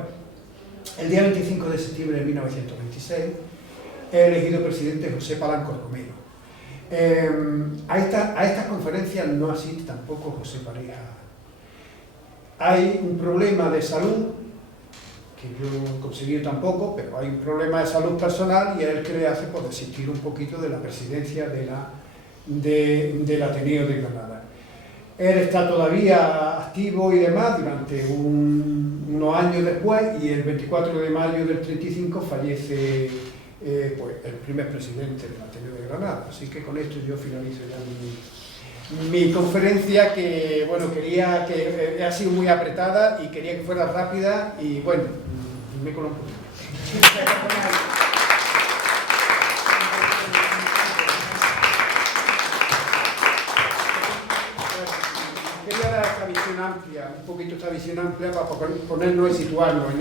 el día 25 de septiembre de 1926 he elegido presidente José Palanco Romero. A estas conferencias no asiste tampoco José Pareja. Hay un problema de salud, que yo no he conseguido tampoco, pero hay un problema de salud personal y es el que le hace pues, desistir un poquito de la presidencia del Ateneo de Granada. Él está todavía activo y demás durante unos años después, y el 24 de mayo del 35 fallece pues, el primer presidente del Ateneo de Granada. Así que con esto yo finalizo ya mi conferencia, que bueno, quería que ha sido muy apretada y quería que fuera rápida, y bueno, me coló un poquito. Quería dar esta visión amplia, un poquito esta visión amplia para ponernos y situarnos en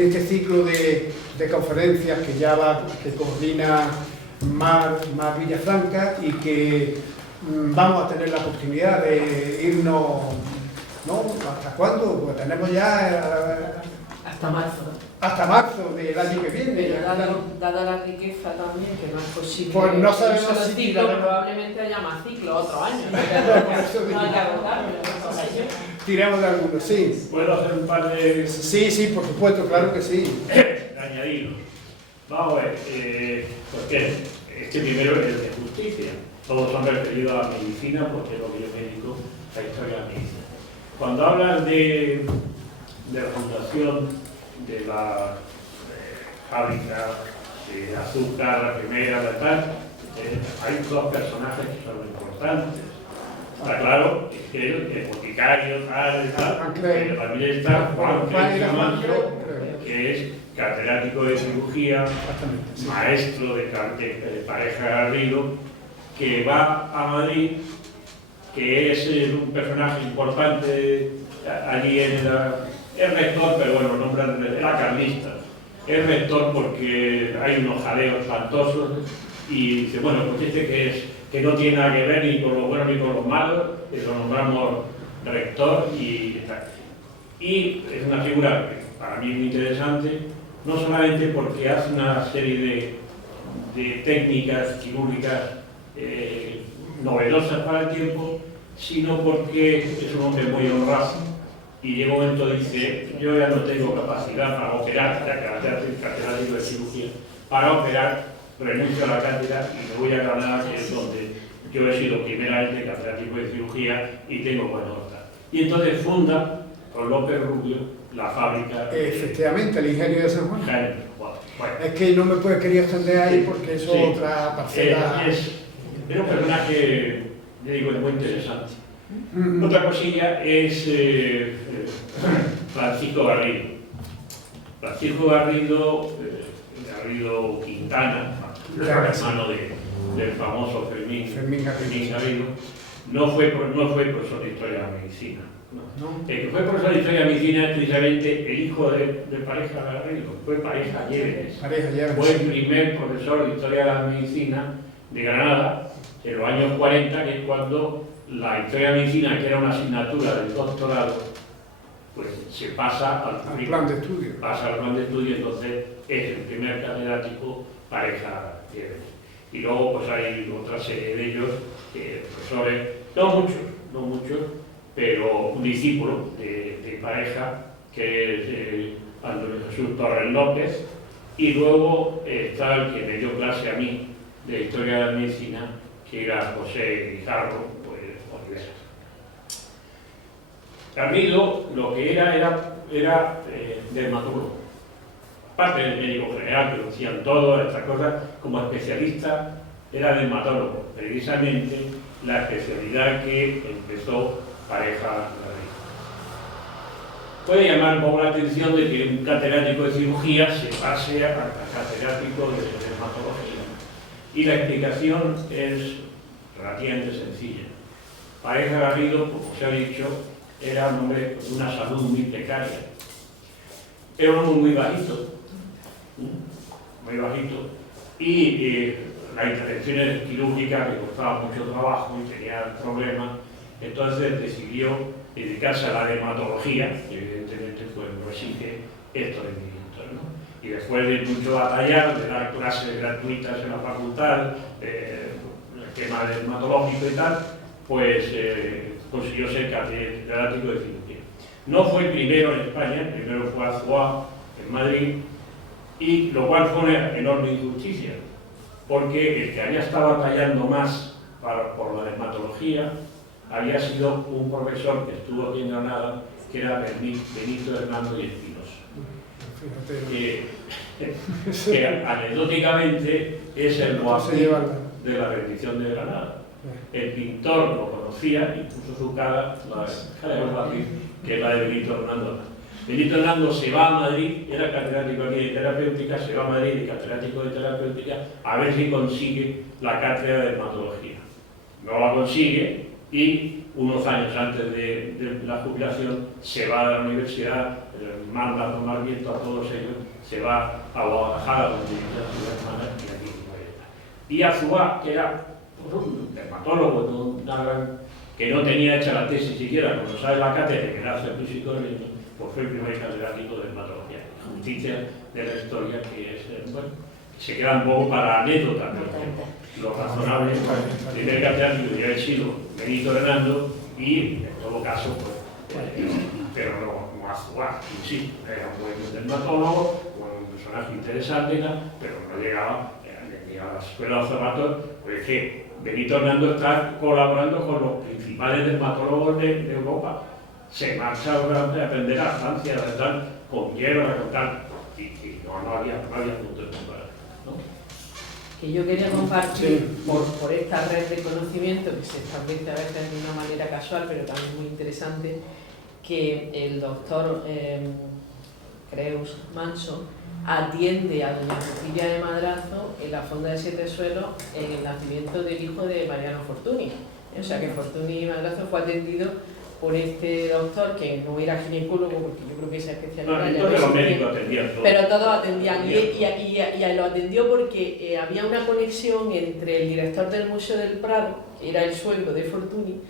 este ciclo de conferencias que coordina Mar Villafranca, y que vamos a tener la oportunidad de irnos, ¿no? ¿Hasta cuándo? Pues tenemos ya Hasta marzo. hasta marzo del año que viene. Pero dada la riqueza también, que no es posible. Pues no sabemos un solo si ciclo, tiraremos. probablemente haya más ciclos otro año. No hay que agotarlo, no sé yo. Tiramos de algunos, sí. ¿Puedo hacer un par de Sí, por supuesto, claro que sí. añadidos? Vamos a ver, porque este primero es el de justicia. Todos son referidos a la medicina, porque es lo que yo me dedico, a la historia de la medicina. Cuando hablan de la fundación de la fábrica de azúcar, la primera, la tal, hay dos personajes que son importantes. Está claro que el boticario, tal, pero también está Juan Crespo Manso, que es catedrático de cirugía, maestro de Pareja Garrido, que va a Madrid, que es un personaje importante allí es rector, pero bueno, nombran era carlista. Es rector porque hay unos jaleos espantosos y dice, bueno, pues que no tiene nada que ver ni con lo bueno ni con lo malo, lo nombramos rector y tal. Y es una figura que para mí es muy interesante, no solamente porque hace una serie de técnicas quirúrgicas novedosas para el tiempo, sino porque es un hombre muy honrado y llega un momento dice, yo ya no tengo capacidad para operar, ya que catedrático de cirugía, para operar, renuncio a la cátedra y me voy a Granada, que es donde yo he sido primeramente catedrático de cirugía y tengo buena nota. Y entonces funda con López Rubio la fábrica. Efectivamente, el ingenio de San Juan. Bueno. Es que no me quería extender ahí porque eso es otra parcela. Es un personaje, yo digo, muy interesante. Otra cosilla es Francisco Garrido. Francisco Garrido, Garrido Quintana, hermano del famoso Fermín Garrido, no fue profesor de Historia de la Medicina. No. El que fue profesor de Historia de la Medicina es precisamente el hijo de Pareja Garrido, fue Pareja Lleves. Fue el primer profesor de Historia de la Medicina de Granada en los años 40, que es cuando la Historia de la Medicina, que era una asignatura del doctorado, pues se pasa al plan de estudio. Pasa al plan de estudio, entonces es el primer catedrático Pareja Lleves. Y luego pues hay otra serie de ellos, profesores, no muchos, pero un discípulo de Pareja, que es Antonio Jesús Torres López, y luego está el que me dio clase a mí de Historia de la Medicina, que era José Guijarro, pues Oliveras. Garrido lo que era dermatólogo. parte del médico general, que lo hacían todas estas cosas, como especialista era dermatólogo, precisamente la especialidad que empezó Pareja Garrido. Puede llamar un poco la atención de que un catedrático de cirugía se pase a catedrático de dermatología. Y la explicación es relativamente sencilla. Pareja Garrido, como se ha dicho, era un hombre con una salud muy precaria. Era un hombre muy bajito, y las intervenciones quirúrgicas le costaban mucho trabajo y tenía problemas, entonces decidió dedicarse a la dermatología, que evidentemente pues, no exige estos requerimientos, ¿no? Y después de mucho batallar, de dar clases gratuitas en la facultad, el tema dermatológico y tal, pues consiguió ser catedrático de cirugía. No fue el primero en España, primero fue Azuá, en Madrid, y lo cual fue una enorme injusticia, porque el que había estado batallando más por la dermatología había sido un profesor que estuvo aquí en Granada, que era Benito Hernando y Espinosa, que anecdóticamente es el guapillo de la rendición de Granada. El pintor lo conocía y puso su cara, la cara de guapillo, que es la de Benito Hernando. Benito Hernando se va a Madrid, era catedrático aquí de terapéutica, se va a Madrid de catedrático de terapéutica a ver si consigue la cátedra de dermatología. No la consigue y unos años antes de la jubilación se va a la universidad, manda a tomar viento a todos ellos, se va a Guadalajara, donde vivía su hermana, y aquí no. Y Azuá, que era pues, un dermatólogo, que no tenía hecha la tesis siquiera, cuando sabe la cátedra, que era hacer físico, pues fue el primer catedrático de dermatología. Justicia de la historia que es, bueno, se queda un poco para anécdota, pero lo razonable es que el primer catedrático debería haber sido Benito Hernando y, en todo caso, pues, pero no Azuá, sí, era un buen dermatólogo, un personaje interesante, pero no llegaba ni a la escuela de observatorio, pues es que Benito Hernando está colaborando con los principales dermatólogos de Europa. Se marcha a aprender a Francia, ¿verdad? Con hierro, a contar, y no había punto de comparación, ¿no? Que yo quería compartir por esta red de conocimiento que se establece a veces de una manera casual, pero también muy interesante, que el doctor Creus Manso atiende a doña Cecilia de Madrazo en la Fonda de Siete Suelos en el nacimiento del hijo de Mariano Fortuny. O sea que Fortuny Madrazo fue atendido por este doctor, que no era ginecólogo, porque yo creo que esa especialidad ya no los médicos atendían todo. Pero todos atendían, y lo atendió porque había una conexión entre el director del Museo del Prado, que era el suegro de Fortuny,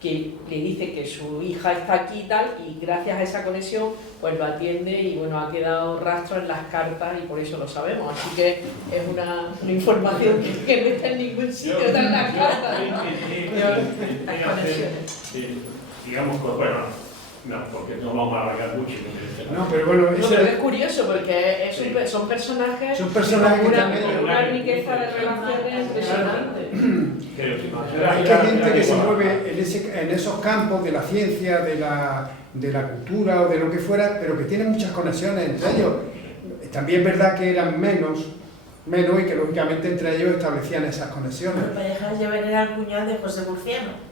que le dice que su hija está aquí y tal, y gracias a esa conexión pues lo atiende y bueno, ha quedado rastro en las cartas y por eso lo sabemos, así que es una información que no está en ningún sitio, está en las cartas, ¿no? Las conexiones. Digamos, pues bueno, no, porque no vamos a alargar mucho. No, pero bueno, no, pero es curioso porque son personajes que con una riqueza de relaciones impresionante. Hay gente que se mueve en esos campos de la ciencia, de la cultura o de lo que fuera, pero que tienen muchas conexiones entre ellos. También es verdad que eran menos y que lógicamente entre ellos establecían esas conexiones. Pero Pareja Llever era el cuñado de José Murciano.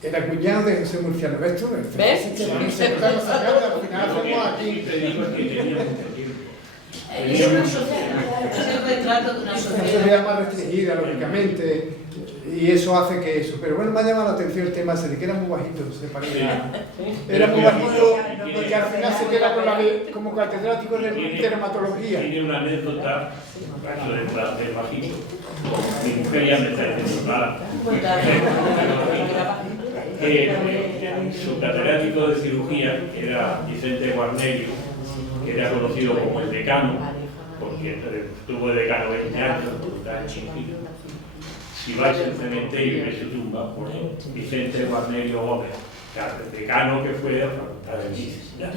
Era cuñado de José Murciano, ¿ves tú? ¿Ves? Al final hacemos aquí. Es una sociedad, es el retrato de una Una sociedad. sociedad más restringida, lógicamente, y eso hace que eso. Pero bueno, me ha llamado la atención el tema ese de que era muy bajito, se parecía. Era muy bajito y que al final se queda con como catedrático de dermatología. Tiene una anécdota, eso del bajito. Mi mujer ya me está diciendo nada. Su catedrático de cirugía era Vicente Guarnerio, que era conocido como el decano, porque estuvo de decano 20 años, Si vais al cementerio y veis su tumba, pone Vicente Guarnerio Gómez, decano que fue de la Facultad de Medicina.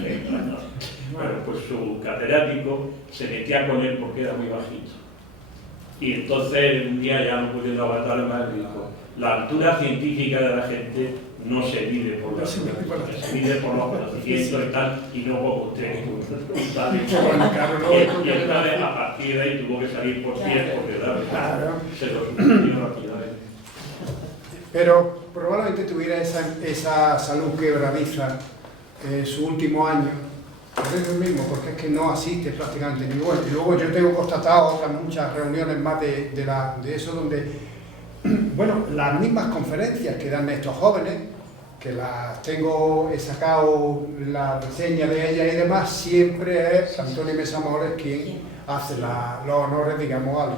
Bueno, pues su catedrático se metía con él porque era muy bajito. Y entonces un día, ya no pudiendo aguantar más, le dijo: la altura científica de la gente no se mide por la se mide por los conocimientos y tal, y no como usted. Y entonces a partir de ahí tuvo que salir por 10 porque claro, se lo sucedió rápidamente. Pero probablemente tuviera esa salud quebradiza en su último año, por eso mismo, porque es que no asiste prácticamente ninguno. Y luego yo tengo constatado otras muchas reuniones más de eso, donde, bueno, las mismas conferencias que dan estos jóvenes, que las tengo, he sacado la reseña de ellas y demás, siempre es Antonio Mesa Mores quien hace los honores, digamos,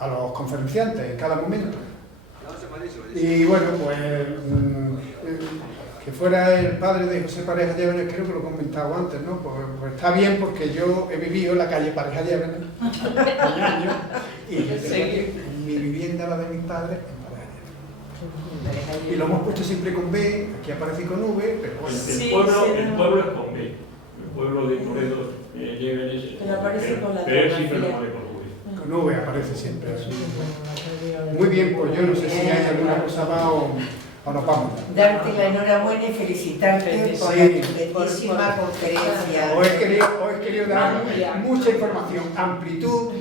a los conferenciantes en cada momento. Y bueno, pues que fuera el padre de José Pareja Llévenes, creo que lo he comentado antes, ¿no? Pues está bien, porque yo he vivido en la calle Pareja Llévenes años, y mi vivienda, la de mis padres, en Pareja Llévenes. Y lo hemos puesto siempre con B, aquí aparece con V, pero bueno. El pueblo es con B, el pueblo de Toledo Llévenes, pero él siempre lo pone con V. Con V aparece siempre. Muy bien, pues yo no sé si hay alguna cosa más o nos vamos. Darte la enhorabuena y felicitarte por la estupendísima conferencia. Os he querido dar mucha información, amplitud,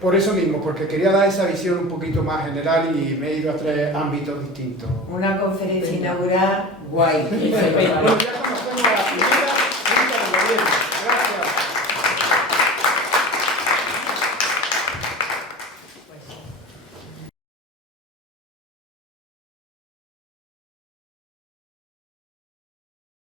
por eso mismo, porque quería dar esa visión un poquito más general y me he ido a 3 ámbitos distintos. Una conferencia inaugural guay. Bueno, ya conocemos a la primera.